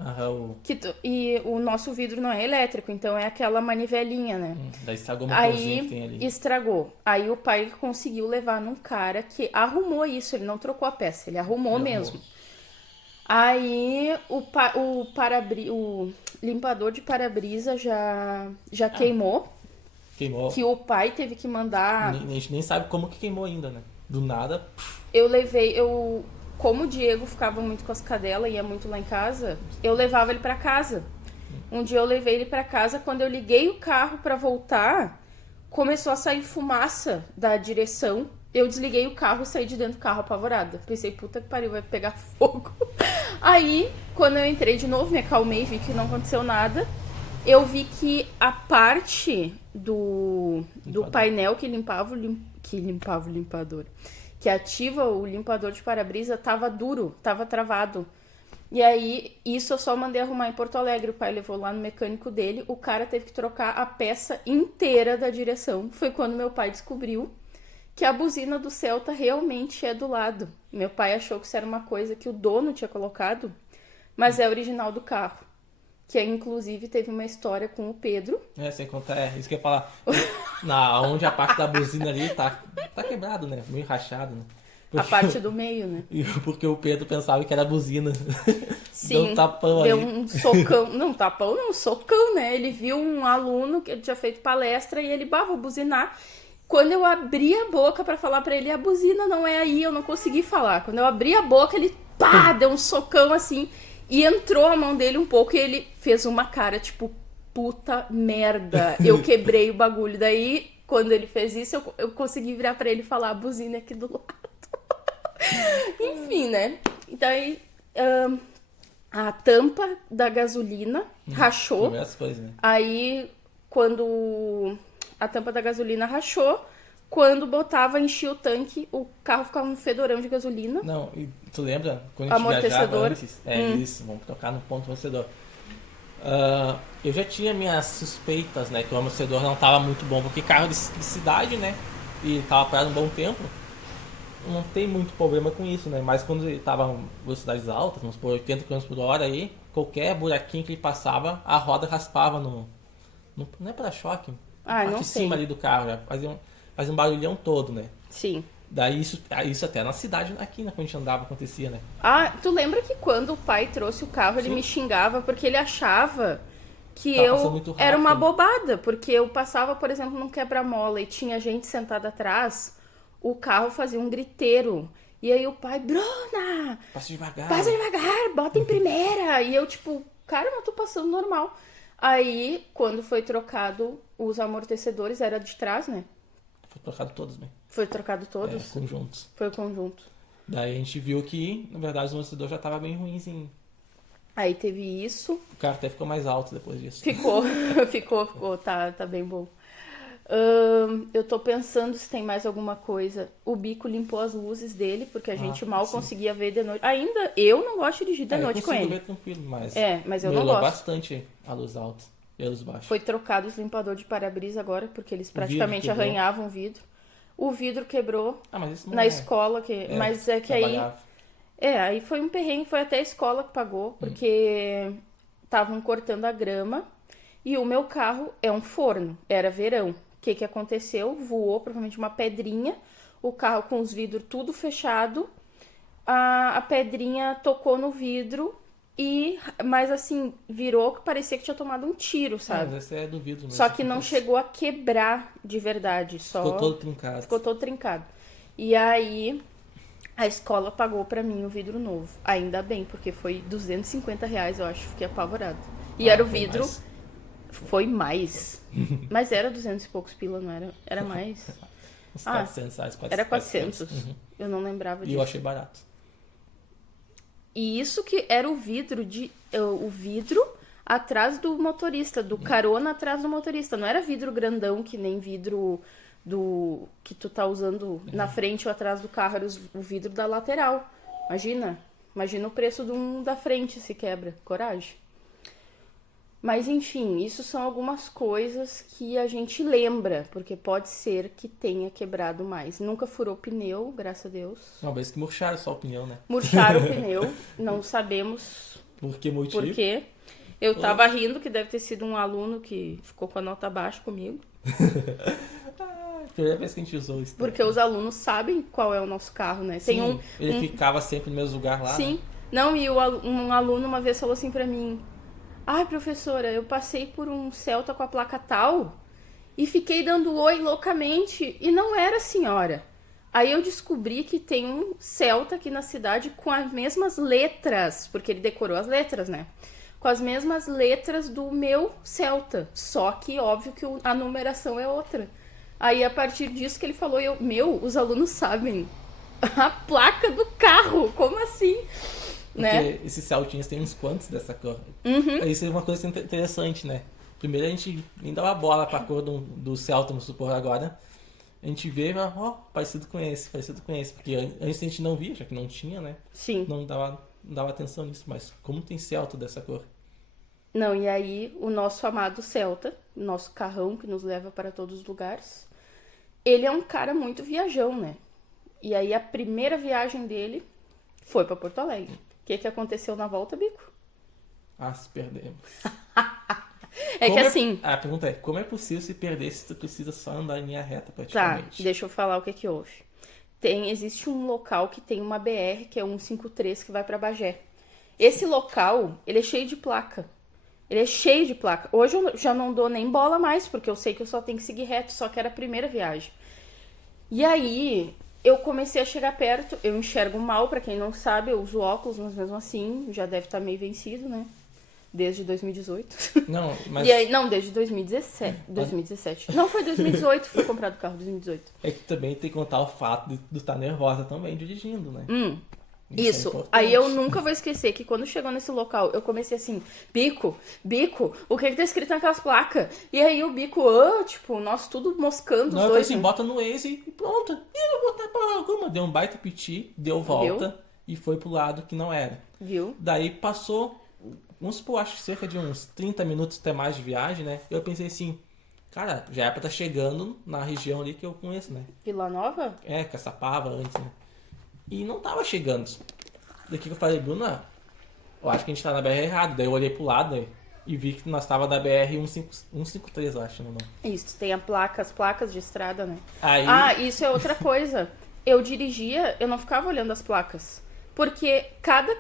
E o nosso vidro não é elétrico, então é aquela manivelinha, né? Daí estragou uma coisinha que tem ali. Estragou. Aí o pai conseguiu levar num cara que arrumou isso, ele não trocou a peça, ele arrumou mesmo. Aí o limpador de para-brisa já queimou. Queimou. Que o pai teve que mandar. A gente nem sabe como que queimou ainda, né? Do nada. Como o Diego ficava muito com as cadelas e ia muito lá em casa, eu levava ele pra casa. Um dia eu levei ele pra casa, quando eu liguei o carro pra voltar, começou a sair fumaça da direção. Eu desliguei o carro e saí de dentro do carro apavorada. Pensei, puta que pariu, vai pegar fogo. Aí, quando eu entrei de novo, me acalmei, vi que não aconteceu nada. Eu vi que a parte do painel que limpava o limpador, que ativa o limpador de para-brisa, tava duro, tava travado. E aí, isso eu só mandei arrumar em Porto Alegre. O pai levou lá no mecânico dele, o cara teve que trocar a peça inteira da direção. Foi quando meu pai descobriu que a buzina do Celta realmente é do lado. Meu pai achou que isso era uma coisa que o dono tinha colocado, mas é original do carro. Que inclusive teve uma história com o Pedro. Sem contar, isso que eu ia falar. Onde a parte da buzina ali tá quebrado, né? Meio rachado, né? A parte do meio, né? Porque o Pedro pensava que era buzina. Sim, deu um tapão deu aí. Um socão. Não, tapão não, socão, né? Ele viu um aluno que tinha feito palestra e ele, vou buzinar. Quando eu abri a boca pra falar pra ele, a buzina não é aí, eu não consegui falar. Quando eu abri a boca, ele, deu um socão assim. E entrou a mão dele um pouco e ele fez uma cara, tipo, puta merda, eu quebrei o bagulho. Daí, quando ele fez isso, eu consegui virar pra ele e falar, a buzina aqui do lado. Enfim, né? Daí, a tampa da gasolina rachou. Primeiras coisas, né? Aí, quando a tampa da gasolina rachou, quando botava, enchia o tanque, o carro ficava um fedorão de gasolina. Não, e tu lembra quando a gente viajava Amortecedor. antes? Isso, vamos tocar no ponto amortecedor. Eu já tinha minhas suspeitas, né, que o amortecedor não estava muito bom, porque carro de cidade, né, e estava parado um bom tempo, não tem muito problema com isso, né, mas quando ele estava em velocidades altas, vamos supor 80 km por hora aí, qualquer buraquinho que ele passava, a roda raspava no não é para-choque, Não de sei. cima ali do carro, já fazia um barulhão todo, né. Sim. Daí isso até na cidade, aqui, né, quando a gente andava, acontecia, né. Tu lembra que quando o pai trouxe o carro, ele Sim. me xingava porque ele achava que Tava passando muito era uma rápido. bobada, porque eu passava, por exemplo, num quebra-mola e tinha gente sentada atrás, o carro fazia um griteiro. E aí o pai, Bruna, Passa devagar. passa devagar, bota em primeira. E eu, tipo, cara, mas tô passando normal. Aí, quando foi trocado os amortecedores, era de trás, né? Foi trocado todos, né. Foi trocado todos. Conjuntos. Foi o conjunto. Daí a gente viu que, na verdade, o amortecedor já tava bem ruimzinho. Aí teve isso. O carro até ficou mais alto depois disso. Ficou, tá bem bom. Eu tô pensando se tem mais alguma coisa. O Bico limpou as luzes dele, porque a gente mal sim. conseguia ver de noite. Ainda, eu não gosto de dirigir de noite com eu ele. consigo ver tranquilo, mas... Mas eu não melhorou gosto. bastante a luz alta e a luz baixa. Foi trocado os limpador de para-brisa agora, porque eles praticamente quebrou. arranhavam o vidro. O vidro quebrou Mas isso não na escola, mas é que aí... trabalhava. Aí foi um perrengue, foi até a escola que pagou, porque estavam cortando a grama e o meu carro é um forno, era verão. O que aconteceu? Voou provavelmente uma pedrinha, o carro com os vidros tudo fechado, a pedrinha tocou no vidro mas assim, virou que parecia que tinha tomado um tiro, sabe? Mas esse é do vidro mesmo. Só que não chegou a quebrar de verdade, só Ficou todo trincado. ficou todo trincado. E aí a escola pagou pra mim o vidro novo. Ainda bem, porque foi R$250, eu acho. Fiquei apavorada. E era o foi vidro... mais? Foi mais. Mas era 200 e poucos pila, não era? Era mais. Uns 400 reais, Era 400. Uhum. Eu não lembrava E disso. eu achei barato. E isso que era o vidro atrás do motorista, do carona atrás do motorista. Não era vidro grandão, que nem vidro do que tu tá usando na frente ou atrás do carro, era o vidro da lateral. Imagina o preço da frente se quebra. Coragem. Mas enfim, isso são algumas coisas que a gente lembra, porque pode ser que tenha quebrado mais. Nunca furou pneu, graças a Deus. Uma vez que murcharam só o pneu, né? Murcharam o pneu, não sabemos Por que motivo? por quê. Eu tava rindo que deve ter sido um aluno que ficou com a nota baixa comigo. Primeira vez que a gente usou isso. Porque os alunos sabem qual é o nosso carro, né? Tem Sim, ele ficava sempre no mesmo lugar lá. Sim. Né? Não, e um aluno uma vez falou assim pra mim: ai, professora, eu passei por um Celta com a placa tal e fiquei dando oi loucamente e não era a senhora. Aí eu descobri que tem um Celta aqui na cidade com as mesmas letras, porque ele decorou as letras, né? Com as mesmas letras do meu Celta. Só que, óbvio, que a numeração é outra. Aí, a partir disso que ele falou, os alunos sabem a placa do carro. Como assim? Porque Né? esses Celtinhas tem uns quantos dessa cor. Isso é uma coisa interessante, né? Primeiro a gente nem dava bola pra cor do Celta, vamos supor agora. A gente vê, parecido com esse. Porque antes a gente não via, já que não tinha, né? Sim. Não dava atenção nisso, mas como tem Celta dessa cor? Não, e aí o nosso amado Celta, nosso carrão que nos leva para todos os lugares, ele é um cara muito viajão, né? E aí a primeira viagem dele foi para Porto Alegre. O que aconteceu na volta, Bico? Se perdemos. Que assim... A pergunta é, como é possível se perder se tu precisa só andar em linha reta Tá, praticamente? deixa eu falar o que houve. Existe um local que tem uma BR, que é 153, que vai para Bagé. Esse local, ele é cheio de placa. Hoje eu já não dou nem bola mais, porque eu sei que eu só tenho que seguir reto, só que era a primeira viagem. E aí, eu comecei a chegar perto, eu enxergo mal, pra quem não sabe, eu uso óculos, mas mesmo assim, já deve estar meio vencido, né? Desde 2018. Não, mas... E aí, não, desde 2017. Não, foi 2018, foi comprado o carro em 2018. É que também tem que contar o fato de estar nervosa também dirigindo, né? Isso. Aí eu nunca vou esquecer que quando chegou nesse local, eu comecei assim, bico, o que tá escrito naquelas placas? E aí o bico, tipo, nós tudo moscando os Não, eu falei dois. assim, Né? bota no Waze e pronto. E eu vou botar pra alguma. Deu um baita piti, deu volta e foi pro lado que não era. Viu? Daí passou, vamos supor, acho que cerca de uns 30 minutos até mais de viagem, né? Eu pensei assim, cara, já é pra estar chegando na região ali que eu conheço, né? Vila Nova? É, Caçapava antes, né? E não tava chegando. Daqui que eu falei, Bruna, eu acho que a gente tá na BR errado. Daí eu olhei pro lado, né, e vi que nós tava na BR 153, eu acho, não. Isso, tem as placas de estrada, né? Aí... Ah, isso é outra coisa. Eu dirigia, eu não ficava olhando as placas. Porque cada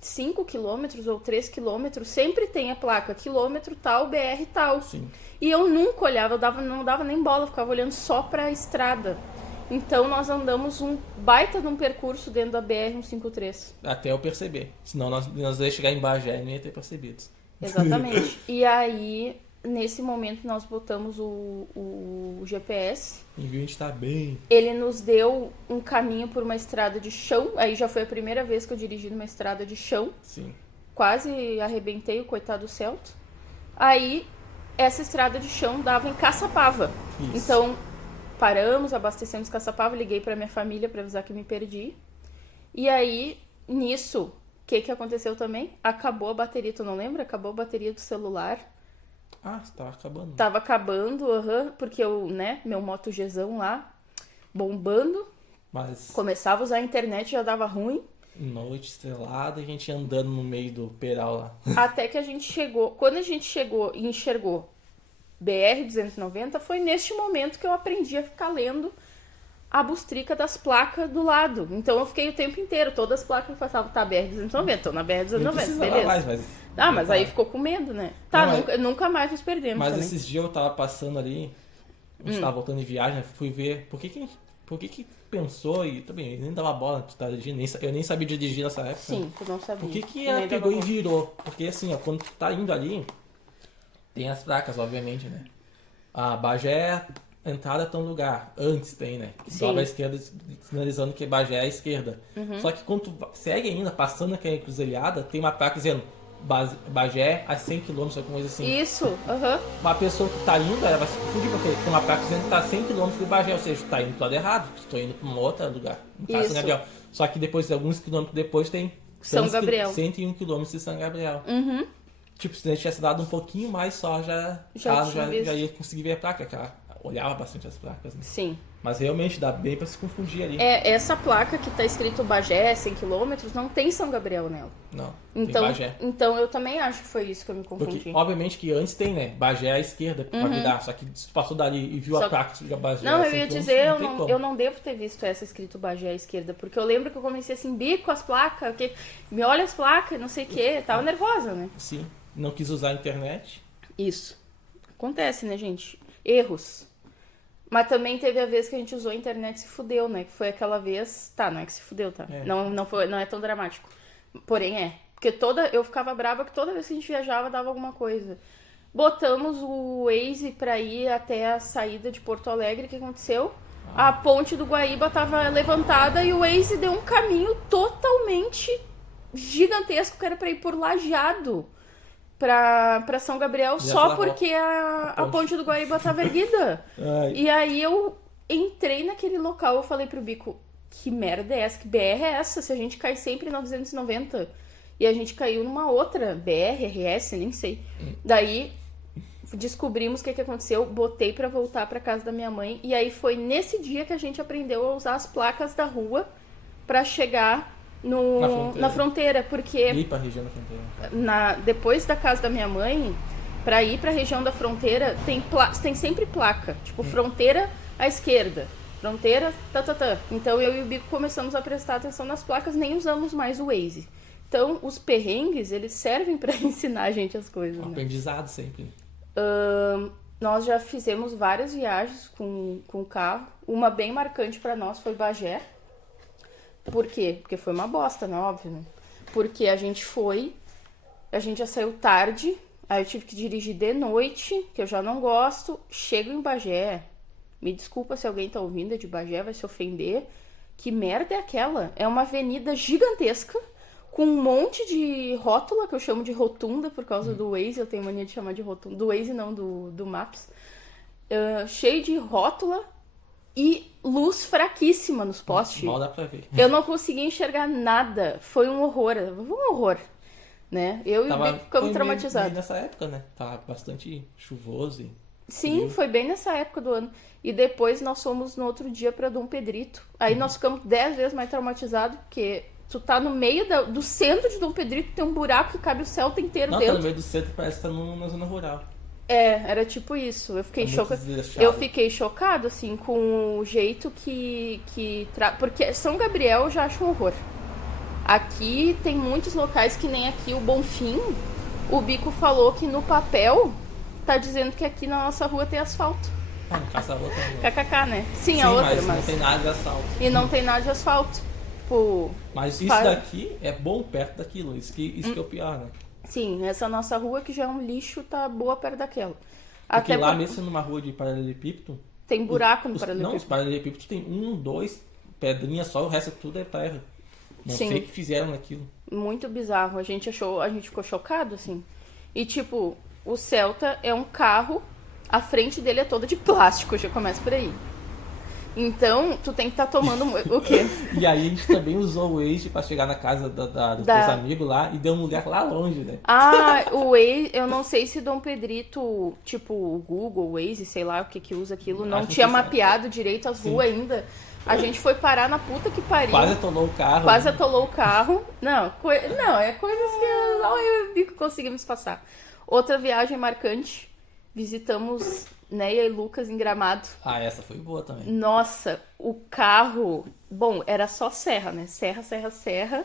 5 quilômetros ou 3 quilômetros sempre tem a placa quilômetro tal, BR tal. Sim. E eu nunca olhava, não dava nem bola, eu ficava olhando só pra estrada. Então nós andamos um baita de um percurso dentro da BR-153. Até eu perceber. Senão nós ia chegar em Bagé e não ia ter percebido. Exatamente. E aí, nesse momento, nós botamos o GPS. E viu, a gente tá bem. Ele nos deu um caminho por uma estrada de chão. Aí já foi a primeira vez que eu dirigi numa estrada de chão. Sim. Quase arrebentei o coitado do Celto. Aí, essa estrada de chão dava em Caçapava. Isso. Então... paramos, abastecemos Caçapava, liguei pra minha família pra avisar que me perdi. E aí, nisso, o que aconteceu também? Acabou a bateria, tu não lembra? Acabou a bateria do celular. Ah, tava acabando. Tava acabando, porque eu, né, meu Moto Gzão lá, bombando. Mas... começava a usar a internet, já dava ruim. Noite estrelada, a gente andando no meio do peral lá. Até que a gente chegou, quando a gente chegou e enxergou BR-290, foi neste momento que eu aprendi a ficar lendo a bustrica das placas do lado. Então eu fiquei o tempo inteiro, todas as placas passavam, tá, BR-290, tô na BR-290, beleza. Mas aí ficou com medo, né? Tá, não, nunca mais nos perdemos. Mas também. esses dias eu tava passando ali, a gente tava voltando de viagem, fui ver por que pensou, e também eu nem dava bola, eu nem sabia dirigir nessa época. Sim, tu não sabia. Por que ela pegou e virou? Porque assim, ó, quando tu tá indo ali, tem as placas, obviamente, né? A Bagé, entrada tá um lugar. Antes tem, né? Que dobra à esquerda, sinalizando que Bagé é a esquerda. Só que quando tu segue ainda, passando aquela encruzilhada, tem uma placa dizendo Bagé a 100 km, alguma coisa assim. Isso, Uma pessoa que tá indo, ela vai se confundir, porque tem uma placa dizendo que tá a 100 km de Bagé, ou seja, tu tá indo pro lado errado, tu tá indo pra um outro lugar. No caso, São Gabriel. Só que depois, alguns quilômetros depois, tem São Gabriel. 101 km de São Gabriel. Tipo, se a gente tivesse dado um pouquinho mais só, já ia conseguir ver a placa, que ela olhava bastante as placas, né? Sim. Mas realmente dá bem pra se confundir ali. Essa placa que tá escrito Bagé, 100 km, não tem São Gabriel nela. Não, então, tem Bagé. Então eu também acho que foi isso que eu me confundi. Porque, obviamente que antes tem, né? Bagé à esquerda pra virar, só que se tu passou dali e viu a placa de Bagé. Não, eu ia dizer, eu não devo ter visto essa escrito Bagé à esquerda, porque eu lembro que eu comecei assim, bico as placas, que me olha as placas, não sei o que, tava nervosa, né? Sim. Não quis usar a internet. Isso. Acontece, né, gente? Erros. Mas também teve a vez que a gente usou a internet e se fudeu, né? Que foi aquela vez... Tá, não é que se fudeu, tá? É. Não é tão dramático. Porém, é. Porque eu ficava brava que toda vez que a gente viajava dava alguma coisa. Botamos o Waze pra ir até a saída de Porto Alegre. O que aconteceu? A ponte do Guaíba tava levantada e o Waze deu um caminho totalmente gigantesco que era pra ir por Lajeado. Pra São Gabriel, só porque a ponte do Guaíba tava erguida. E aí eu entrei naquele local, eu falei pro Bico, que merda é essa? Que BR é essa? Se a gente cai sempre na 290. E a gente caiu numa outra, BR, RS, nem sei. Daí descobrimos o que aconteceu, botei pra voltar pra casa da minha mãe. E aí foi nesse dia que a gente aprendeu a usar as placas da rua pra chegar na fronteira, porque ir pra região da fronteira. Depois da casa da minha mãe, pra ir pra região da fronteira, tem sempre placa, tipo, fronteira à esquerda, fronteira, Então eu e o Bico começamos a prestar atenção nas placas, nem usamos mais o Waze. Então, os perrengues, eles servem pra ensinar a gente as coisas, né? Aprendizado sempre. Nós já fizemos várias viagens com o carro. Uma bem marcante pra nós foi Bagé. Por quê? Porque foi uma bosta, né? Óbvio, né? Porque a gente já saiu tarde, aí eu tive que dirigir de noite, que eu já não gosto. Chego em Bagé, me desculpa se alguém tá ouvindo, é de Bagé, vai se ofender. Que merda é aquela? É uma avenida gigantesca, com um monte de rótula, que eu chamo de rotunda por causa do Waze, eu tenho mania de chamar de rotunda. Do Waze não, do Maps. Cheio de rótula e luz fraquíssima nos postes. Mal dá pra ver. Eu não conseguia enxergar nada. Foi um horror. Um horror. Né? Eu e o Bico ficamos traumatizados. Nessa época, né? Tava bastante chuvoso. Sim, frio. foi bem nessa época do ano. E depois nós fomos no outro dia pra Dom Pedrito. Aí nós ficamos 10 vezes mais traumatizados, porque tu tá no meio do centro de Dom Pedrito, tem um buraco que cabe o Celta inteiro Não, dentro. tá no meio do centro, parece que tá na zona rural. Era tipo isso. Eu fiquei Eu fiquei chocado, assim, com o jeito porque São Gabriel eu já acho um horror. Aqui tem muitos locais que nem aqui, o Bonfim. O Bico falou que no papel tá dizendo que aqui na nossa rua tem asfalto. Ah, no caso da outra rua. KKK, né? Sim, Sim, a outra, mas não tem nada de asfalto. E não tem nada de asfalto. Tipo, Mas isso daqui é bom perto daquilo. Isso que é o pior, né? Sim, essa nossa rua que já é um lixo tá boa perto daquela. Porque Até lá mesmo numa rua de paralelepípedo... Tem buraco no Não, paralelepípedo. os paralelepípedos tem 1, 2 pedrinhas só, o resto tudo é terra. Não Sim. sei o que fizeram naquilo. Muito bizarro. A gente ficou chocado, assim. E tipo, o Celta é um carro, a frente dele é toda de plástico, já começa por aí. Então, tu tem que estar tomando o quê? E aí a gente também usou o Waze pra chegar na casa dos teus amigos lá e deu um lugar lá longe, né? Ah, o Waze, eu não sei se Dom Pedrito, tipo, o Google, o Waze, sei lá o que usa aquilo, não tinha mapeado direito as ruas ainda. A gente foi parar na puta que pariu. Quase atolou o carro. Quase atolou o carro. Não, é coisas que eu e o Bico conseguimos passar. Outra viagem marcante, visitamos Neia e Lucas em Gramado. Ah, essa foi boa também. Nossa, o carro... Bom, era só serra, né? Serra, serra, serra.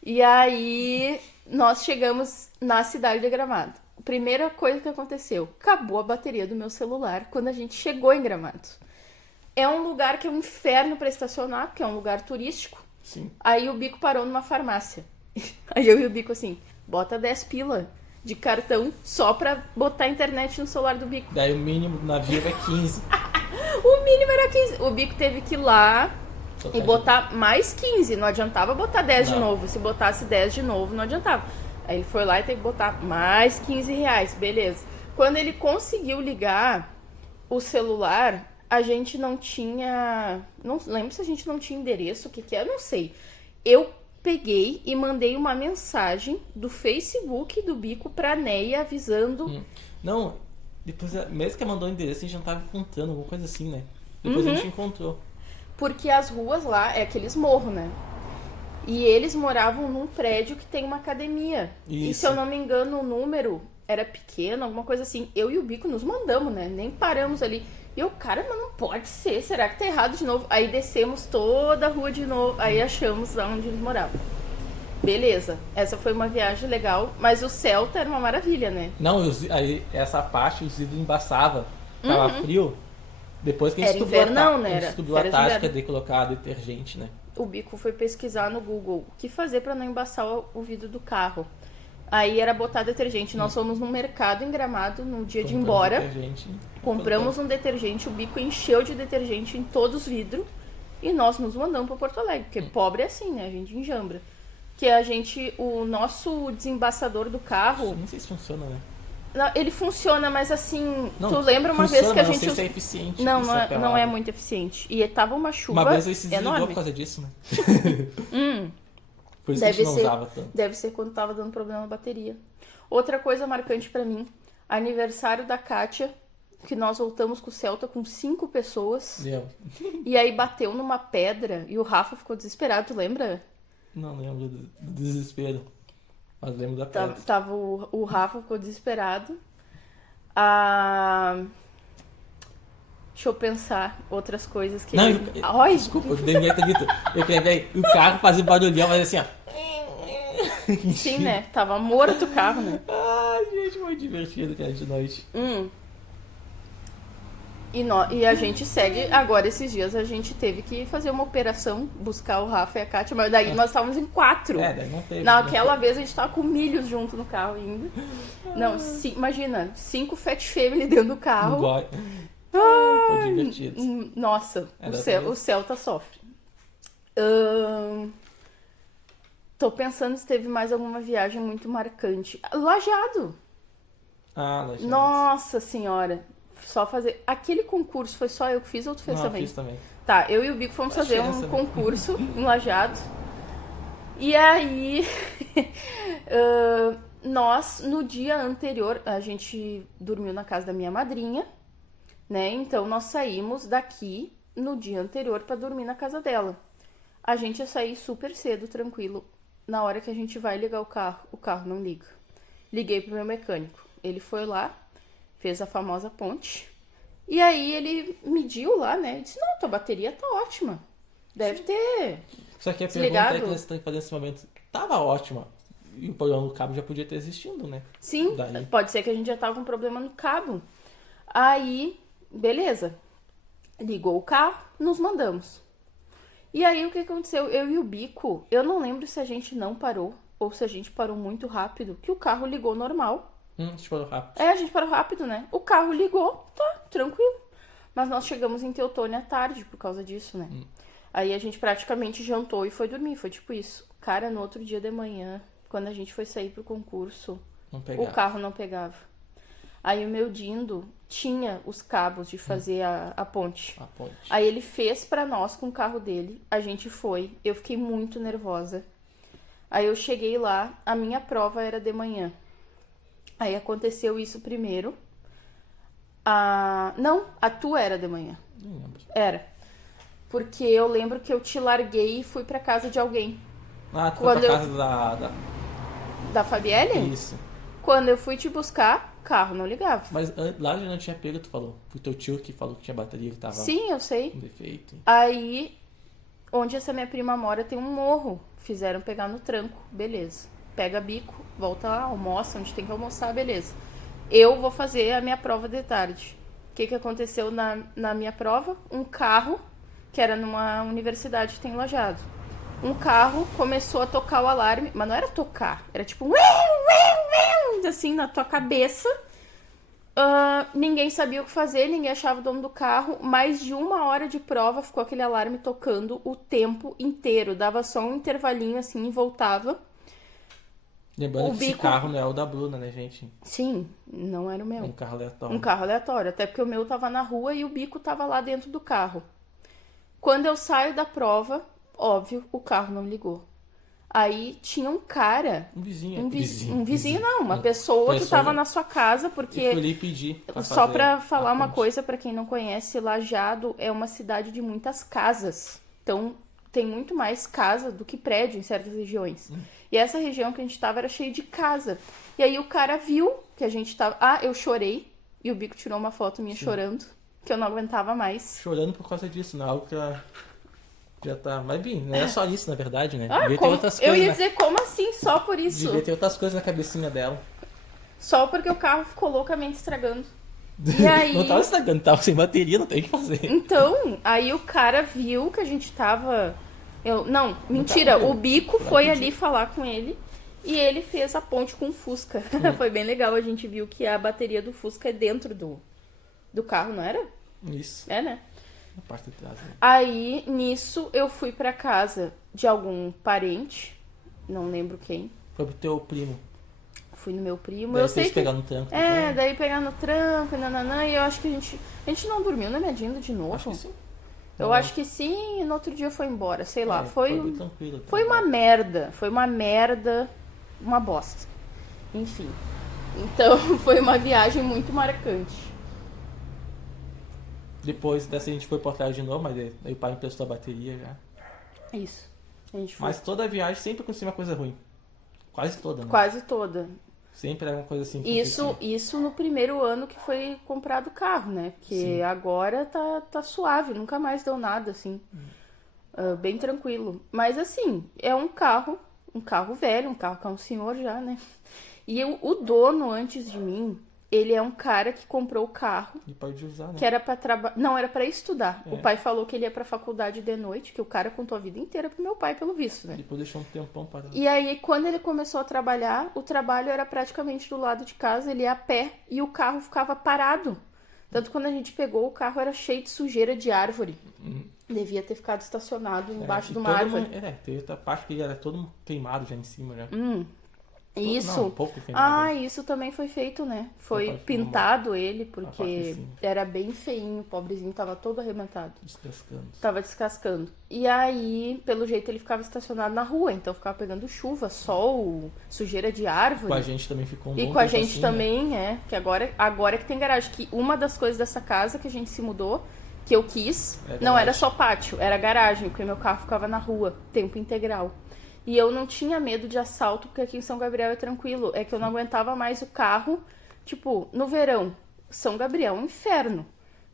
E aí, nós chegamos na cidade de Gramado. Primeira coisa que aconteceu, acabou a bateria do meu celular quando a gente chegou em Gramado. É um lugar que é um inferno pra estacionar, porque é um lugar turístico. Sim. Aí o Bico parou numa farmácia. Aí eu e o Bico assim, bota 10 pila de cartão só pra botar a internet no celular do Bico. Daí o mínimo do navio é 15. O mínimo era 15. O Bico teve que ir lá e botar mais 15. Não adiantava botar 10 de novo. Se botasse 10 de novo, não adiantava. Aí ele foi lá e teve que botar mais 15 reais. Beleza. Quando ele conseguiu ligar o celular, a gente não tinha... Não lembro se a gente não tinha endereço, o que é, não sei. Eu peguei e mandei uma mensagem do Facebook do Bico pra Neia avisando... Não, depois, mesmo que ela mandou o endereço, a gente não tava encontrando, alguma coisa assim, né? Depois a gente encontrou. Porque as ruas lá é aqueles morros, né? E eles moravam num prédio que tem uma academia. Isso. E se eu não me engano, o número era pequeno, alguma coisa assim. Eu e o Bico nos mandamos, né? Nem paramos ali. E eu, cara, mas não pode ser. Será que tá errado de novo? Aí descemos toda a rua de novo. Aí achamos lá onde eles moravam. Beleza. Essa foi uma viagem legal. Mas o Celta era uma maravilha, né? Não, aí essa parte, os vidros embaçava. Tava frio. Depois que a gente Era descobriu, invernão, né? a gente Era descobriu a férias de tática inverno. de colocar detergente, né? O Bico foi pesquisar no Google o que fazer pra não embaçar o vidro do carro. Aí era botar detergente. Nós fomos num mercado em Gramado no dia de ir embora. Compramos um detergente, o Bico encheu de detergente em todos os vidros e nós nos mandamos para Porto Alegre, porque pobre é assim, né? A gente enjambra. Que o nosso desembaçador do carro, Não sei se funciona, né? ele funciona, mas assim, Não, tu lembra uma funciona, vez que a mas gente... não sei se é eficiente. Não, isso não é muito eficiente. E tava uma chuva Uma vez ele se desligou enorme. por causa disso, né? Por isso que a Deve gente não ser, usava tanto. deve ser quando tava dando problema na bateria. Outra coisa marcante pra mim, aniversário da Kátia, que nós voltamos com o Celta com 5 pessoas. Lembro. E aí bateu numa pedra e o Rafa ficou desesperado, tu lembra? Não lembro do desespero. Mas lembro da pedra. Tava o Rafa ficou desesperado. Deixa eu pensar outras coisas que... Não, Ai, desculpa, eu dei minha acredito. Eu queria o carro fazia barulhão, mas assim, ó. sim, né? Tava morto o carro, né? Ai, gente, muito divertido, cara, de noite. E a gente segue, agora esses dias a gente teve que fazer uma operação, buscar o Rafa e a Kátia, mas daí nós estávamos em 4. Daí não teve. Naquela vez a gente tava com milhos junto no carro ainda. Não, imagina, 5 Fat Family dentro do carro. Foi divertido. Nossa, o Celta sofre. Tô pensando se teve mais alguma viagem muito marcante. Lajeado. Lajeado. Nossa senhora. Só fazer. Aquele concurso foi só eu que fiz ou tu fez também? Eu fiz também. Tá, eu e o Bico fomos fazer um concurso em Lajeado. E aí, nós, no dia anterior, a gente dormiu na casa da minha madrinha, né? Então, nós saímos daqui no dia anterior pra dormir na casa dela. A gente ia sair super cedo, tranquilo. Na hora que a gente vai ligar o carro não liga. Liguei pro meu mecânico. Ele foi lá, fez a famosa ponte. E aí ele mediu lá, né? Ele disse, não, tua bateria tá ótima. Deve ter Só que a desligado. pergunta é que você tem que fazer nesse momento. Tava ótima. E o problema do cabo já podia ter existido, né? Sim, pode ser que a gente já tava com problema no cabo. Aí, beleza. Ligou o carro, nos mandamos. E aí, o que aconteceu? Eu e o Bico, eu não lembro se a gente não parou ou se a gente parou muito rápido, que o carro ligou normal. A gente parou rápido. A gente parou rápido, né? O carro ligou, tá, tranquilo. Mas nós chegamos em Teutônia à tarde por causa disso, né? Aí a gente praticamente jantou e foi dormir, foi tipo isso. Cara, no outro dia de manhã, quando a gente foi sair pro concurso, o carro não pegava. Aí o meu Dindo tinha os cabos de fazer a ponte. Aí ele fez pra nós com o carro dele, a gente foi, eu fiquei muito nervosa. Aí eu cheguei lá, a minha prova era de manhã. Aí aconteceu isso primeiro. Não, a tua era de manhã. Não lembro. Era. Porque eu lembro que eu te larguei e fui pra casa de alguém. Tu foi pra casa da Fabielle? Isso. Quando eu fui te buscar, o carro não ligava. Mas lá já não tinha pego, tu falou. Foi o teu tio que falou que tinha bateria que tava... Sim, eu sei. Com defeito. Aí, onde essa minha prima mora, tem um morro. Fizeram pegar no tranco, beleza. Pega bico, volta lá, almoça, onde tem que almoçar, beleza. Eu vou fazer a minha prova de tarde. O que aconteceu na minha prova? Um carro, que era numa universidade que tem Lajeado. Um carro começou a tocar o alarme, mas não era tocar, era tipo assim na tua cabeça. Ninguém sabia o que fazer, ninguém achava o dono do carro. Mais de 1 hora de prova ficou aquele alarme tocando o tempo inteiro. Dava só um intervalinho assim e voltava. Lembrando que esse carro não é o da Bruna, né, gente? Sim, não era o meu. É um carro aleatório. Um carro aleatório, até porque o meu tava na rua e o Bico tava lá dentro do carro. Quando eu saio da prova, óbvio, o carro não ligou. Aí tinha um cara... Um vizinho. Um vizinho não, uma pessoa que tava na sua casa, porque... Eu fui ali pedir só pra falar uma coisa, pra quem não conhece, Lajeado é uma cidade de muitas casas. Então, tem muito mais casa do que prédio em certas regiões. E essa região que a gente tava era cheia de casa. E aí o cara viu que a gente tava... eu chorei. E o Bico tirou uma foto minha chorando, que eu não aguentava mais. Chorando por causa disso, não é algo que já tá... Mas, bem, não é só isso, na verdade, né? Devia ter outras coisas, eu ia dizer, como assim? Só por isso? Devia ter outras coisas na cabecinha dela. Só porque o carro ficou loucamente estragando. E aí... Não tava estragando, tava sem bateria, não tem o que fazer. Então, aí o cara viu que a gente tava... Não, mentira, o Bico foi ali falar com ele e ele fez a ponte com o Fusca. Foi bem legal, a gente viu que a bateria do Fusca é dentro do carro, não era? Isso. É, né? Na parte de trás, né? Aí, nisso, eu fui pra casa de algum parente, não lembro quem. Foi pro teu primo. Fui no meu primo. Daí eu sei que... pegar no tranco. Daí pegar no tranco, nananã, e eu acho que a gente não dormiu na Medindo de novo. Acho que sim. Eu acho que sim, e no outro dia foi embora, sei lá. Foi bem tranquilo. Foi uma merda, uma bosta. Enfim. Então, foi uma viagem muito marcante. Depois dessa a gente foi por trás de novo, mas aí o pai emprestou a bateria já. Isso. A gente foi. Mas toda a viagem sempre acontecia uma coisa ruim. Quase toda, né? Quase toda. Sempre era uma coisa assim. Isso no primeiro ano que foi comprado o carro, né? Porque sim, agora tá suave, nunca mais deu nada, assim. Bem tranquilo. Mas assim, é um carro velho, um carro que é um senhor já, né? E o dono, antes de mim, ele é um cara que comprou o carro, E pode usar, né? que era pra trabalhar... Não, era pra estudar. É. O pai falou que ele ia pra faculdade de noite, que o cara contou a vida inteira pro meu pai, pelo visto, né? Depois deixou um tempão parado. E aí, quando ele começou a trabalhar, o trabalho era praticamente do lado de casa, ele ia a pé e o carro ficava parado. Tanto que quando a gente pegou, o carro era cheio de sujeira de árvore. Devia ter ficado estacionado embaixo E de uma árvore. teve outra parte que era todo queimado já em cima, já. Isso. Não, um pouco queimado. Isso também foi feito, né? Foi parte pintado ele, A parte de porque cima. era bem feinho, o pobrezinho tava todo arrebentado. Descascando. Tava descascando. E aí, pelo jeito, ele ficava estacionado na rua, então ficava pegando chuva, sol, sujeira de árvore. Com a gente também ficou um E bom com a tempo gente assim, também, que agora que tem garagem. Que uma das coisas dessa casa que a gente se mudou, que eu quis, não era só pátio, era garagem, porque meu carro ficava na rua, tempo integral. E eu não tinha medo de assalto, porque aqui em São Gabriel é tranquilo. É que eu não aguentava mais o carro, tipo, no verão, São Gabriel é um inferno.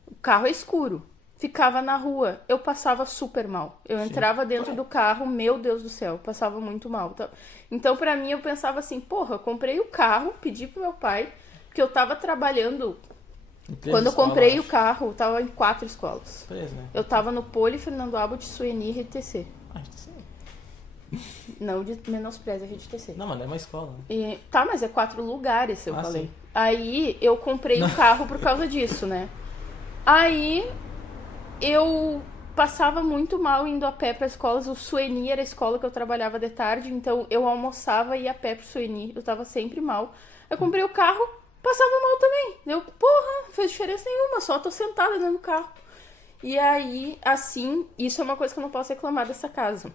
O carro é escuro. Ficava na rua, eu passava super mal. Eu entrava dentro do carro, meu Deus do céu, eu passava muito mal. Então, pra mim, eu pensava assim, porra, eu comprei o carro, pedi pro meu pai, porque eu tava trabalhando... Quando eu comprei o carro, eu tava em 4 escolas. 3, né? Eu tava no Poli, Fernando Abbott, Sueni e RTC. Não de menospreza a RTC. Não, mas não é uma escola. Né? E, tá, mas é 4 lugares, eu falei. Sim. Aí eu comprei o carro por causa disso, né? Aí eu passava muito mal indo a pé para escolas. O Sueni era a escola que eu trabalhava de tarde, então eu almoçava e ia a pé pro Sueni. Eu tava sempre mal. Eu comprei o carro, passava mal também. Eu, porra, não fez diferença nenhuma, só tô sentada dentro do carro. E aí, assim, isso é uma coisa que eu não posso reclamar dessa casa.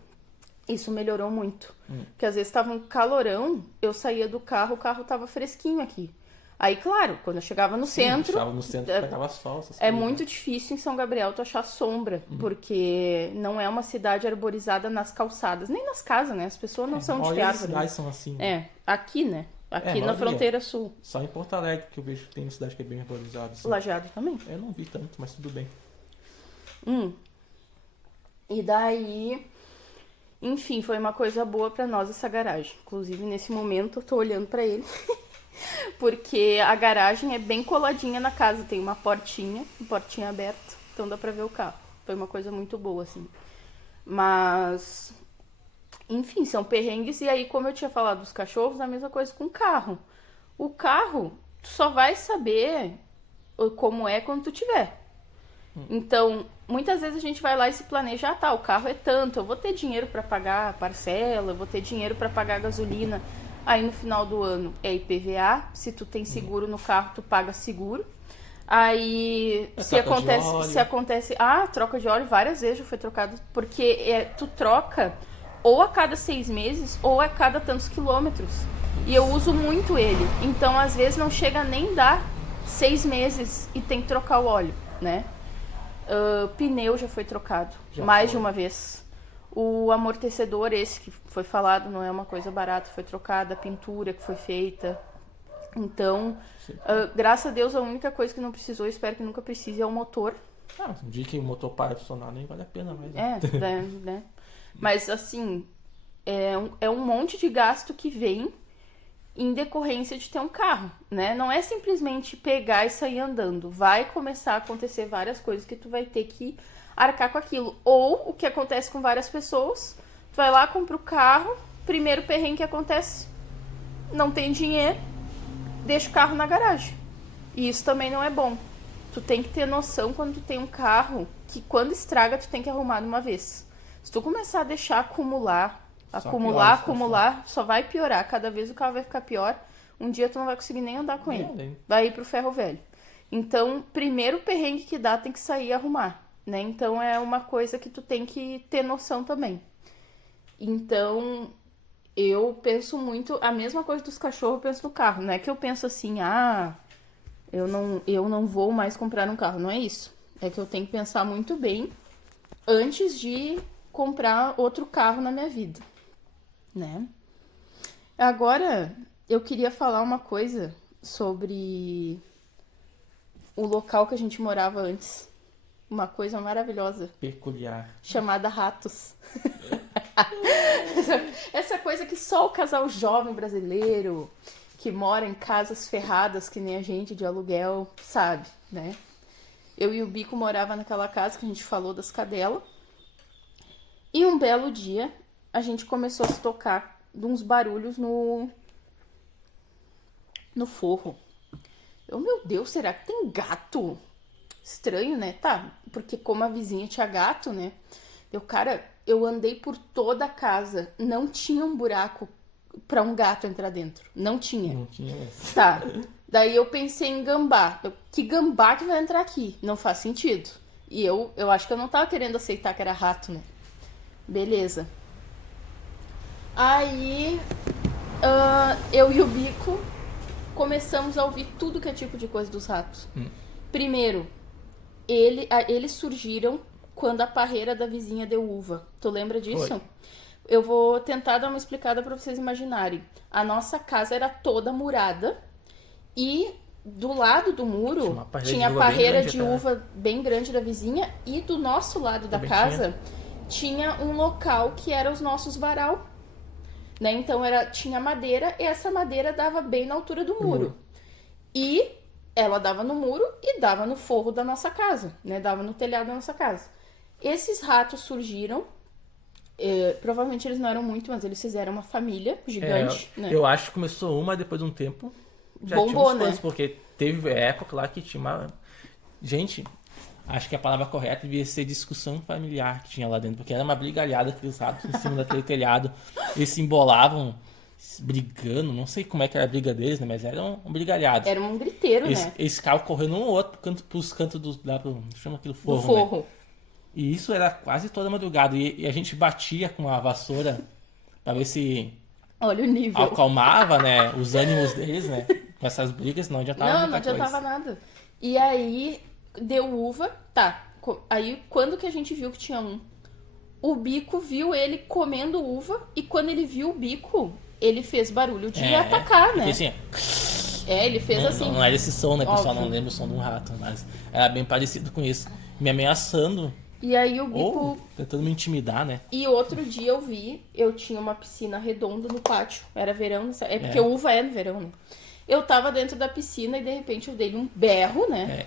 Isso melhorou muito. Porque às vezes tava um calorão, eu saía do carro, o carro tava fresquinho aqui. Aí, claro, quando eu chegava no centro... Chegava no centro, pegava sol, essas É coisas, muito né? difícil em São Gabriel tu achar sombra, porque não é uma cidade arborizada nas calçadas, nem nas casas, né? As pessoas não são de maioria das árvore. cidades são assim. Né? Aqui, né? Aqui na maioria. fronteira sul. Só em Porto Alegre que eu vejo que tem uma cidade que é bem arborizada. Assim. Lajeado também. Eu não vi tanto, mas tudo bem. E daí... Enfim, foi uma coisa boa pra nós essa garagem. Inclusive, nesse momento, eu tô olhando pra ele. Porque a garagem é bem coladinha na casa. Tem uma portinha aberta. Então dá pra ver o carro. Foi uma coisa muito boa, assim. Mas... Enfim, são perrengues. E aí, como eu tinha falado dos cachorros, a mesma coisa com o carro. O carro, tu só vai saber como é quando tu tiver. Então, muitas vezes a gente vai lá e se planeja, o carro é tanto, eu vou ter dinheiro pra pagar a parcela, eu vou ter dinheiro pra pagar a gasolina. Aí no final do ano é IPVA, se tu tem seguro no carro, tu paga seguro. Aí se acontece, troca de óleo várias vezes já foi trocado, porque tu troca ou a cada 6 meses ou a cada tantos quilômetros. E eu uso muito ele, então às vezes não chega nem dar 6 meses e tem que trocar o óleo, né? Pneu já foi trocado mais de uma vez. O amortecedor, esse que foi falado, não é uma coisa barata, foi trocada. A pintura que foi feita. Então, graças a Deus, a única coisa que não precisou, espero que nunca precise, é o motor. Um dia que o motor para de funcionar, nem vale a pena mais. Né? Mas, assim, é um monte de gasto que vem em decorrência de ter um carro, né? Não é simplesmente pegar e sair andando. Vai começar a acontecer várias coisas que tu vai ter que arcar com aquilo. Ou, o que acontece com várias pessoas, tu vai lá, compra o carro, primeiro perrengue que acontece, não tem dinheiro, deixa o carro na garagem. E isso também não é bom. Tu tem que ter noção quando tu tem um carro, que quando estraga, tu tem que arrumar de uma vez. Se tu começar a deixar acumular, só vai piorar. Cada vez o carro vai ficar pior. Um dia tu não vai conseguir nem andar com ele. Vai ir pro ferro velho. Então, primeiro perrengue que dá, tem que sair e arrumar, né? Então, é uma coisa que tu tem que ter noção também. Então, eu penso muito... A mesma coisa dos cachorros, eu penso no carro. Não é que eu penso assim, eu não vou mais comprar um carro. Não é isso. É que eu tenho que pensar muito bem antes de comprar outro carro na minha vida, né? Agora, eu queria falar uma coisa sobre o local que a gente morava antes. Uma coisa maravilhosa. Peculiar. Chamada Ratos. Essa coisa que só o casal jovem brasileiro, que mora em casas ferradas, que nem a gente, de aluguel, sabe, né? Eu e o Bico morava naquela casa que a gente falou das cadelas. E um belo dia, a gente começou a se tocar de uns barulhos no forro. Meu Deus, será que tem gato? Estranho, né? Tá, porque como a vizinha tinha gato, né? Eu andei por toda a casa. Não tinha um buraco pra um gato entrar dentro. Não tinha. Não tinha mesmo. Tá. Daí eu pensei em gambá. Que gambá que vai entrar aqui? Não faz sentido. E eu acho que eu não tava querendo aceitar que era rato, né? Beleza. Aí eu e o Bico começamos a ouvir tudo que é tipo de coisa dos ratos. Primeiro, eles surgiram quando a parreira da vizinha deu uva. Tu lembra disso? Foi. Eu vou tentar dar uma explicada pra vocês imaginarem. A nossa casa era toda murada e do lado do muro tinha a parreira de uva bem grande da vizinha e do nosso lado da casa tinha um local que era os nossos varal. Né? Então tinha madeira e essa madeira dava bem na altura do muro. E ela dava no muro e dava no forro da nossa casa, né? Dava no telhado da nossa casa. Esses ratos surgiram, provavelmente eles não eram muito, mas eles fizeram uma família gigante, né? Eu acho que começou uma, depois de um tempo já Bombou, tinha umas né? coisas, porque teve época lá que tinha uma... Gente, acho que a palavra correta devia ser discussão familiar que tinha lá dentro, porque era uma brigalhada aqueles ratos em cima daquele telhado. Eles se embolavam brigando, não sei como é que era a briga deles, né? Mas era um brigalhado. Era um griteiro, né? Eles ficavam correndo um ou outro pros cantos chama aquilo forro, Do forro. né? E isso era quase toda madrugada. E a gente batia com a vassoura pra ver se Olha o nível. acalmava, né, os ânimos deles, né? Com essas brigas, não adiantava Não adiantava nada. E aí, deu uva, tá. Aí, quando que a gente viu que tinha um? O Bico viu ele comendo uva e quando ele viu o Bico, ele fez barulho de atacar, né? Assim, ele fez assim. Não era esse som, né, pessoal? Óbvio. Não lembra o som de um rato, mas era bem parecido com isso. Me ameaçando. E aí o Bico... Ou tentando me intimidar, né? E outro dia eu tinha uma piscina redonda no pátio. Era verão, porque uva é no verão, né? Eu tava dentro da piscina e de repente eu dei um berro, né?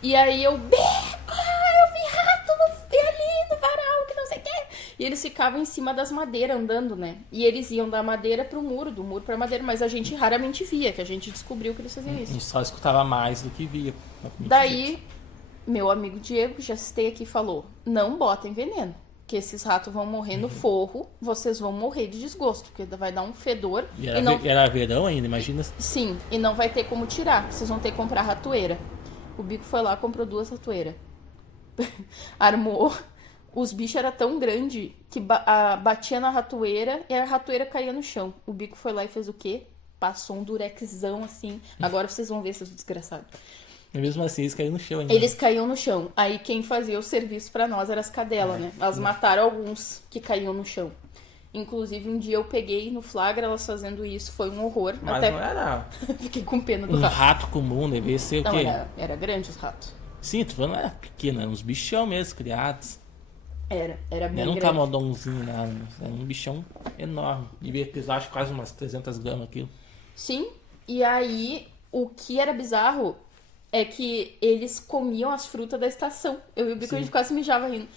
E aí eu vi rato ali no varal, que não sei o quê. E eles ficavam em cima das madeiras andando, né? E eles iam da madeira pro muro, do muro pra madeira, mas a gente raramente via, que a gente descobriu que eles faziam A isso. gente só escutava mais do que via. Daí, meu amigo Diego, que já citei aqui, falou: não botem veneno, que esses ratos vão morrer no forro, vocês vão morrer de desgosto, porque vai dar um fedor. E era verão ainda, imagina. Sim, e não vai ter como tirar, vocês vão ter que comprar ratoeira. O Bico foi lá, comprou 2 ratoeiras. Armou. Os bichos eram tão grandes que batia na ratoeira e a ratoeira caía no chão. O Bico foi lá e fez o quê? Passou um durexão assim. Agora vocês vão ver, seus desgraçados. E mesmo assim, eles caíram no chão ainda. Eles caíam no chão. Aí quem fazia o serviço pra nós era as cadelas, né? Elas mataram alguns que caíam no chão. Inclusive, um dia eu peguei no flagra elas fazendo isso. Foi um horror. Mas até não era fiquei com pena do um rato. rato comum, devia ser o Não, quê? era grande os ratos. Sim, tu falando, não era pequeno, eram uns bichão mesmo, criados. Era bem Não era um grande. camundongzinho, nada. Era um bichão enorme. Devia pesar, acho, quase umas 300 gramas aquilo. Sim, e aí o que era bizarro é que eles comiam as frutas da estação. Eu e o Bico, a gente quase mijava rindo.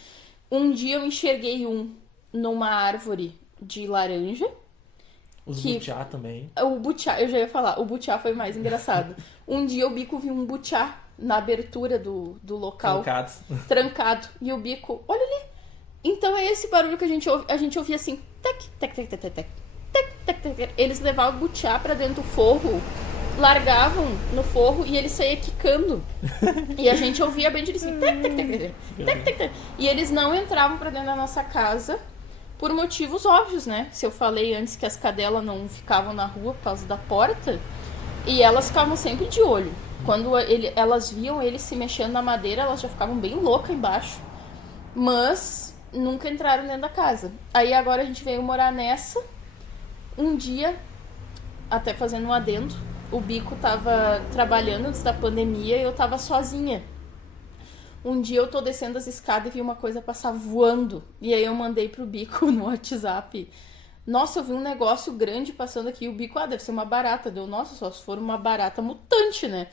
Um dia eu enxerguei numa árvore de laranja. Os butiá também. O butiá, eu já ia falar, o butiá foi mais engraçado. Um dia o Bico viu um butiá na abertura do local. Trancado. E o Bico, olha ali. Então é esse barulho que a gente ouve. A gente ouvia assim, tec, tec, tec, tec, tec, tec, tec, tec, tec. Eles levavam o butiá pra dentro do forro, largavam no forro e ele saía quicando. E a gente ouvia bem direitinho, tec, tec, tec, tec, tec, tec, tec. E eles não entravam pra dentro da nossa casa por motivos óbvios, né? Se eu falei antes que as cadelas não ficavam na rua por causa da porta, e elas ficavam sempre de olho. Quando elas viam ele se mexendo na madeira, elas já ficavam bem loucas embaixo. Mas nunca entraram dentro da casa. Aí agora a gente veio morar nessa. Um dia, até fazendo um adendo, o Bico tava trabalhando antes da pandemia e eu tava sozinha. Um dia eu tô descendo as escadas e vi uma coisa passar voando. E aí eu mandei pro Bico no WhatsApp: Nossa, eu vi um negócio grande passando aqui. E o Bico, deve ser uma barata. Deu, nossa, só se for uma barata mutante, né?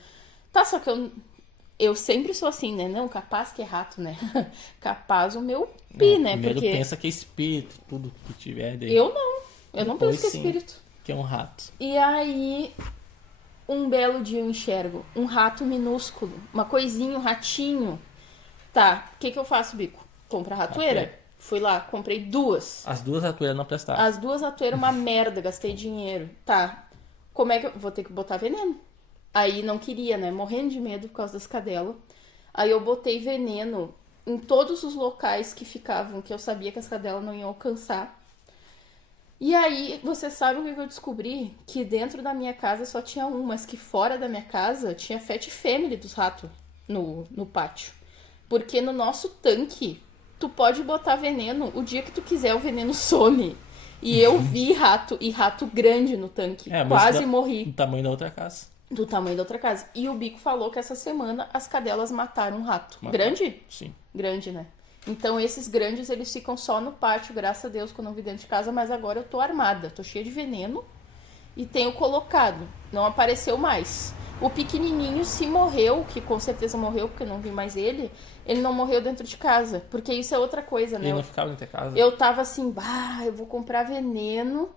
Tá, só que eu sempre sou assim, né? Não, capaz que é rato, né? Capaz o meu né? Primeiro Porque pensa que é espírito, tudo que tiver daí. eu não Depois, penso que é sim, espírito. que é um rato. E aí, um belo dia eu enxergo um rato minúsculo, uma coisinha, um ratinho. Tá, o que eu faço, Bico? Compra ratoeira. Ratoeira. Fui lá, comprei 2. As duas ratoeiras não prestaram. As 2 ratoeiras, uma merda, gastei dinheiro. Tá, como é que eu vou ter que botar veneno? Aí não queria, né? Morrendo de medo por causa das cadelas. Aí eu botei veneno em todos os locais que ficavam, que eu sabia que as cadelas não iam alcançar. E aí, você sabe o que eu descobri? Que dentro da minha casa só tinha um, mas que fora da minha casa tinha Fat Family dos ratos no pátio. Porque no nosso tanque, tu pode botar veneno, o dia que tu quiser o veneno some. E eu vi rato, e rato grande no tanque. Quase morri. Do tamanho da outra casa. Do tamanho da outra casa. E o Bico falou que essa semana as cadelas mataram um rato. Grande? Sim. Grande, né? Então esses grandes, eles ficam só no pátio, graças a Deus, quando eu vi dentro de casa. Mas agora eu tô armada, tô cheia de veneno e tenho colocado. Não apareceu mais. O pequenininho, se morreu, que com certeza morreu, porque eu não vi mais ele não morreu dentro de casa. Porque isso é outra coisa, né? Ele não ficava dentro de casa. Eu tava assim, eu vou comprar veneno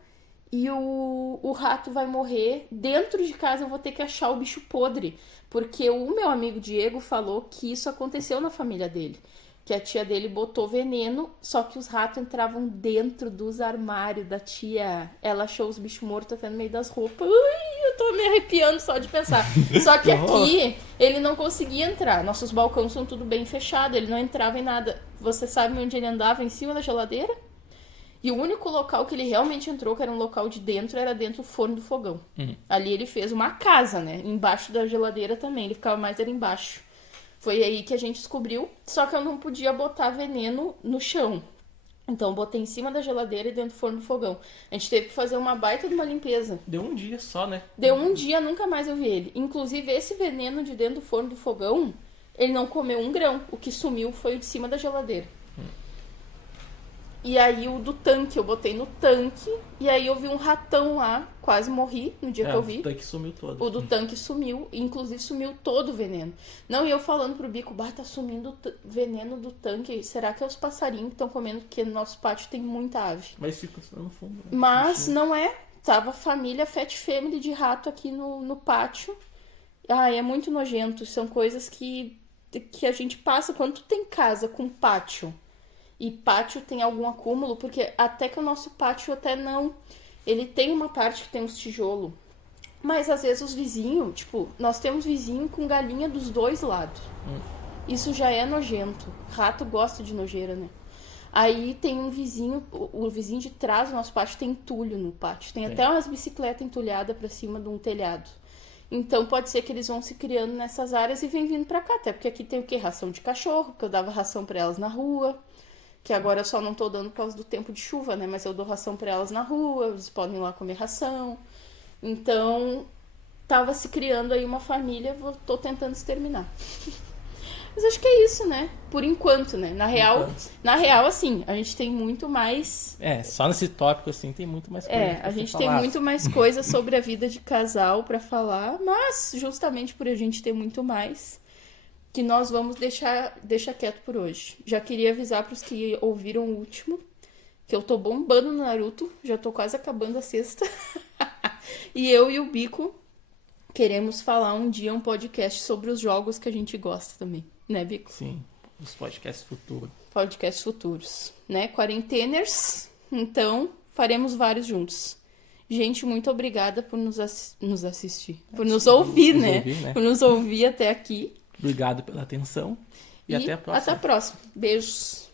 e o rato vai morrer. Dentro de casa eu vou ter que achar o bicho podre. Porque o meu amigo Diego falou que isso aconteceu na família dele. Que a tia dele botou veneno, só que os ratos entravam dentro dos armários da tia. Ela achou os bichos mortos até no meio das roupas. Ui, eu tô me arrepiando só de pensar. Só que aqui, ele não conseguia entrar. Nossos balcões são tudo bem fechado, ele não entrava em nada. Você sabe onde ele andava? Em cima da geladeira? E o único local que ele realmente entrou, que era um local de dentro, era dentro do forno do fogão. Ali ele fez uma casa, né? Embaixo da geladeira também, ele ficava mais era embaixo. Foi aí que a gente descobriu, só que eu não podia botar veneno no chão. Então eu botei em cima da geladeira e dentro do forno do fogão. A gente teve que fazer uma baita de uma limpeza. Deu um dia só, né? Deu um dia, nunca mais eu vi ele. Inclusive esse veneno de dentro do forno do fogão, ele não comeu um grão. O que sumiu foi o de cima da geladeira. E aí o do tanque, eu botei no tanque. E aí eu vi um ratão lá, quase morri no dia que eu vi. O tanque sumiu todo. O do tanque sumiu, inclusive sumiu todo o veneno. Não, e eu falando pro Bico, tá sumindo veneno do tanque. Será que é os passarinhos que estão comendo? Porque no nosso pátio tem muita ave. Mas fica no fundo. Né? Mas não é. Tava família Fat Family de rato aqui no pátio. É muito nojento. São coisas que a gente passa quando tu tem casa com pátio. E pátio tem algum acúmulo, porque até que o nosso pátio até não... Ele tem uma parte que tem uns tijolos. Mas às vezes os vizinhos, tipo, nós temos vizinho com galinha dos dois lados. Isso já é nojento. Rato gosta de nojeira, né? Aí tem um vizinho, o vizinho de trás do nosso pátio tem entulho no pátio. Tem até umas bicicletas entulhadas pra cima de um telhado. Então pode ser que eles vão se criando nessas áreas e vem vindo pra cá. Até porque aqui tem o quê? Ração de cachorro, que eu dava ração pra elas na rua. Que agora eu só não tô dando por causa do tempo de chuva, né? Mas eu dou ração pra elas na rua, eles podem ir lá comer ração. Então, tava se criando aí uma família, tô tentando exterminar. Mas acho que é isso, né? Por enquanto, né? Na real, assim, a gente tem muito mais... só nesse tópico, assim, tem muito mais coisa a gente tem muito mais coisa sobre a vida de casal pra falar, mas justamente por a gente ter muito mais... que nós vamos deixar quieto por hoje. Já queria avisar para os que ouviram o último, que eu tô bombando no Naruto, já tô quase acabando a sexta. E eu e o Bico queremos falar um dia um podcast sobre os jogos que a gente gosta também, né, Bico? Sim, os podcasts futuros. Podcasts futuros, né? Quarenteners, então faremos vários juntos. Gente, muito obrigada por nos assistir, por nos ouvir, né? Por nos ouvir até aqui. Obrigado pela atenção e até a próxima. Até a próxima. Beijos.